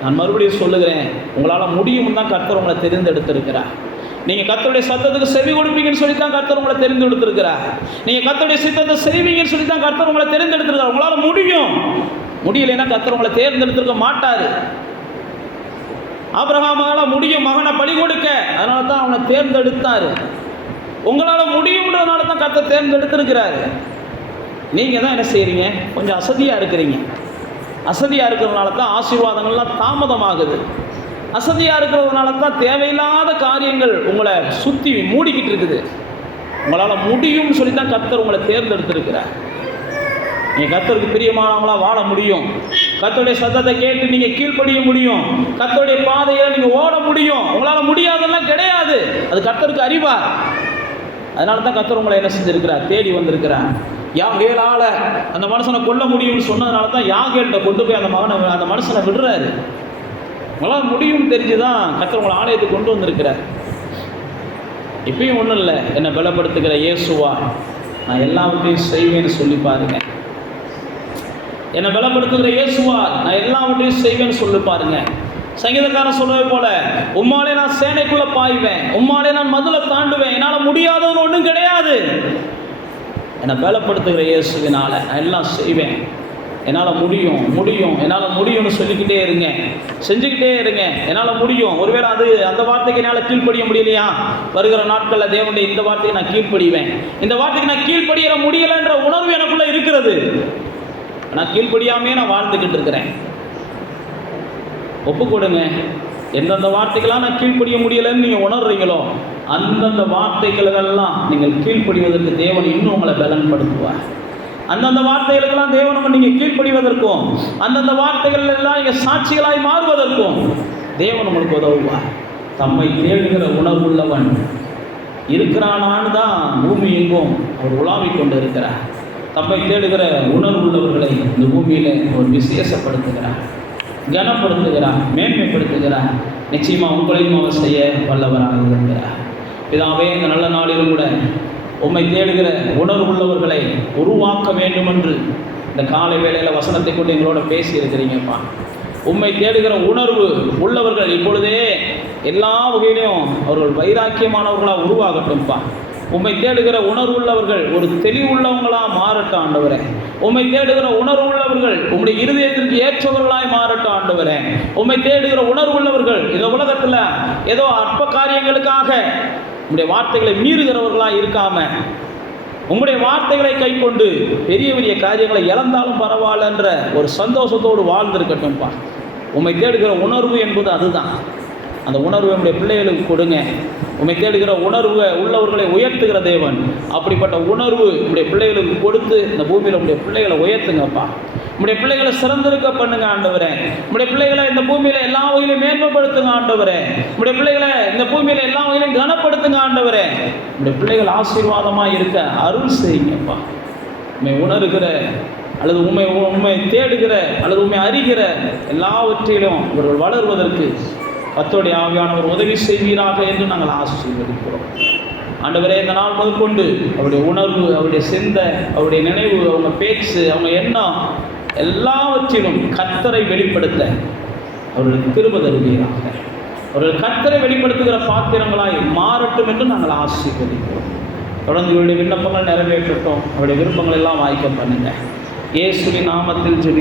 நான் மறுபடியும் சொல்லுகிறேன், உங்களால் முடியும்னு தான் கர்த்தர் உங்களை தெரிந்தெடுத்திருக்கிறார். நீங்கள் கர்த்தருடைய சத்தத்துக்கு செவி கொடுப்பீங்கன்னு சொல்லி தான் கர்த்தர் உங்களை தெரிந்தெடுத்திருக்கிறார். நீங்கள் கர்த்தருடைய சித்தத்தை செய்வீங்கன்னு சொல்லி தான் கர்த்தர் உங்களை தெரிந்தெடுத்திருக்கிறார். உங்களால் முடியும். முடியலைன்னா கர்த்தர் உங்களை தேர்ந்தெடுத்திருக்க மாட்டார். ஆபிரகாமால முடியும் மகனை பலி கொடுக்க, அதனால தான் அவனை தேர்ந்தெடுத்தார். உங்களால் முடியும்ன்றதுனால தான் கர்த்தர் தேர்ந்தெடுத்திருக்கிறாரு. நீங்கள் தான் என்ன செய்கிறீங்க, கொஞ்சம் அசதியாக இருக்கிறீங்க. அசதியாக இருக்கிறதுனால தான் ஆசீர்வாதங்கள்லாம் தாமதமாகுது. அசதியாக இருக்கிறதுனால தான் தேவையில்லாத காரியங்கள் உங்களை சுற்றி மூடிக்கிட்டு இருக்குது. உங்களால் முடியும்னு சொல்லி தான் கர்த்தர் உங்களை தேர்ந்தெடுத்திருக்கிறார். நீங்கள் கர்த்தருக்கு பிரியமானவங்களாக வாழ முடியும். கர்த்தருடைய சத்தத்தை கேட்டு நீங்கள் கீழ்ப்படிய முடியும். கர்த்தருடைய பாதையில் நீங்கள் ஓட முடியும். உங்களால் முடியாதெல்லாம் கிடையாது, அது கர்த்தருக்கு அறிவார். அதனால தான் கர்த்தர் உங்களை என்ன செஞ்சிருக்கிறார், தேடி வந்திருக்கிறார். யாகேலால அந்த மனுஷனை கொல்ல முடியும்னு சொன்னதுனால தான் யாகேல்கிட்ட கொண்டு போய் அந்த மனுஷனை விடுறாரு. உங்களால் முடியும்னு தெரிஞ்சுதான் கர்த்தர் உங்களை ஆலயத்துக்கு கொண்டு வந்திருக்கிறார். இப்பயும் ஒன்றும் இல்லை, என்னை பலப்படுத்துகிற இயேசுவா நான் எல்லாவற்றையும் செய்வேன்னு சொல்லி பாருங்க. என்னை பலப்படுத்துகிற இயேசுவா நான் எல்லாவற்றையும் செய்வேன்னு சொல்லி பாருங்க. சங்கீதக்காரன் சொல்றது போல, உம்மாலே நான் சேனைக்குள்ள பாய்வேன், உம்மாலே நான் மதுளை தாண்டுவேன், என்னால் முடியாதவன் ஒன்றும் கிடையாது. என்னை பலப்படுத்துகிற இயேசுவினால நான் எல்லாம் செய்வேன். என்னால் முடியும் முடியும் என்னால் முடியும்னு சொல்லிக்கிட்டே இருங்க, செஞ்சுக்கிட்டே இருங்க. என்னால் முடியும். ஒருவேளை அந்த வார்த்தைக்கு என்னால் கீழ்ப்படிய முடியலையா, வருகிற நாட்களில் தேவனுடைய இந்த வார்த்தைக்கு நான் கீழ்ப்படிவேன். இந்த வார்த்தைக்கு நான் கீழ்ப்படிய முடியலைன்ற உணர்வு எனக்குள்ள இருக்கிறது. ஆனால் கீழ்ப்படியாமே நான் வாழ்ந்துக்கிட்டு இருக்கிறேன். ஒப்பு கொடுங்க. எந்தெந்த வார்த்தைகளாம் நான் கீழ்ப்படிய முடியலைன்னு நீங்கள் உணர்றீங்களோ அந்தந்த வார்த்தைகளெல்லாம் நீங்கள் கீழ்ப்படிவதற்கு தேவன் இன்னும் உங்களை பலன்படுத்துவார். அந்தந்த வார்த்தைகளுக்கெல்லாம் தேவனுக்கு நீங்கள் கீழ்ப்படிவதற்கும், அந்தந்த வார்த்தைகள் எல்லாம் நீங்கள் சாட்சிகளாய் மாறுவதற்கும் தேவன் உங்களுக்கு உதவுவார். தம்மை தேடுகிற உணர்வுள்ளவன் இருக்கிறானான்னு தான் பூமி எங்கும் அவர் உலாவிக் கொண்டு இருக்கிறார். தம்மை தேடுகிற உணர்வுள்ளவர்களை இந்த பூமியில் அவர் விசேஷப்படுத்துகிறார், கனப்படுத்துகிறார், மேன்மைப்படுத்துகிறார். நிச்சயமாக உங்களையும் அவர் செய்ய வல்லவராக இருக்கிறார். இதாவே இந்த நல்ல நாளிலும் கூட உம்மை தேடுகிற உணர்வுள்ளவர்களை உருவாக்க வேண்டும் என்று இந்த காலை வேளையில் வசனத்தை கொண்டு எங்களோட பேசி இருக்கிறீங்கப்பா. உம்மை தேடுகிற உணர்வு உள்ளவர்கள் இப்பொழுதே எல்லா வகையிலையும் அவர்கள் வைராக்கியமானவர்களாக உருவாகட்டும்ப்பா. உம்மை தேடுகிற உணர்வுள்ளவர்கள் ஒரு தெளிவுள்ளவங்களாக மாறட்டும் ஆண்டவரே. உம்மை தேடுகிற உணர்வுள்ளவர்கள் உம்முடைய இருதயத்திற்கு ஏற்றவர்களாய் மாறட்டும் ஆண்டவரே. உம்மை தேடுகிற உணர்வுள்ளவர்கள் இந்த உலகத்தில் ஏதோ அற்ப காரியங்களுக்காக உம்முடைய வார்த்தைகளை மீறுகிறவர்களாக இருக்காம உம்முடைய வார்த்தைகளை கை கொண்டு பெரிய பெரிய காரியங்களை இழந்தாலும் பரவாயில்லன்ற ஒரு சந்தோஷத்தோடு வாழ்ந்திருக்கட்டும்ப்பா. உம்மை தேடுகிற உணர்வு என்பது அதுதான். அந்த உணர்வு நம்முடைய பிள்ளைகளுக்கு கொடுங்க. உம்மை தேடுகிற உணர்வு உள்ளவர்களை உயர்த்துகிற தேவன். அப்படிப்பட்ட உணர்வு நம்முடைய பிள்ளைகளுக்கு கொடுத்து இந்த பூமியில் நம்முடைய பிள்ளைகளை உயர்த்துங்கப்பா. நம்முடைய பிள்ளைகளை சிறந்திருக்க பண்ணுங்க ஆண்டவரே. நம்முடைய பிள்ளைகளை இந்த பூமியில் எல்லா வகையிலும் மேன்மைப்படுத்துங்க ஆண்டவரே. நம்முடைய பிள்ளைகளை இந்த பூமியில் எல்லா வகையிலும் கனப்படுத்துங்க ஆண்டவரே. நம்முடைய பிள்ளைகள் ஆசீர்வாதமாக இருக்க அருள் செய்யுங்கப்பா. உண்மை உணர்கிற அல்லது உண்மை தேடுகிற அல்லது உண்மை அறிகிற எல்லாவற்றிலும் இவர்கள் வளர்வதற்கு கர்த்தருடைய ஆவியானவர் உதவி செய்வீராக என்று நாங்கள் ஆசீர்வதிக்கிறோம் ஆண்டவரே. இந்த நாள் முதற்கொண்டு அவருடைய உணர்வு, அவருடைய சிந்தை, அவருடைய நினைவு, அவங்க பேச்சு, அவங்க எண்ணம் எல்லாவற்றிலும் கர்த்தரை வெளிப்படுத்த அவர்களுக்கு கிருபை தருவீராக. அவர்கள் கர்த்தரை வெளிப்படுத்துகிற பாத்திரங்களாய் மாறட்டும் என்று நாங்கள் ஆசீர்வதிக்கிறோம். தொடர்ந்து இவருடைய விண்ணப்பங்கள் நிறைவேற்றட்டும், அவருடைய விருப்பங்கள் எல்லாம் வாய்க்க பண்ணுங்க. இயேசுவின் நாமத்தில் ஜெபிக்கிறோம்.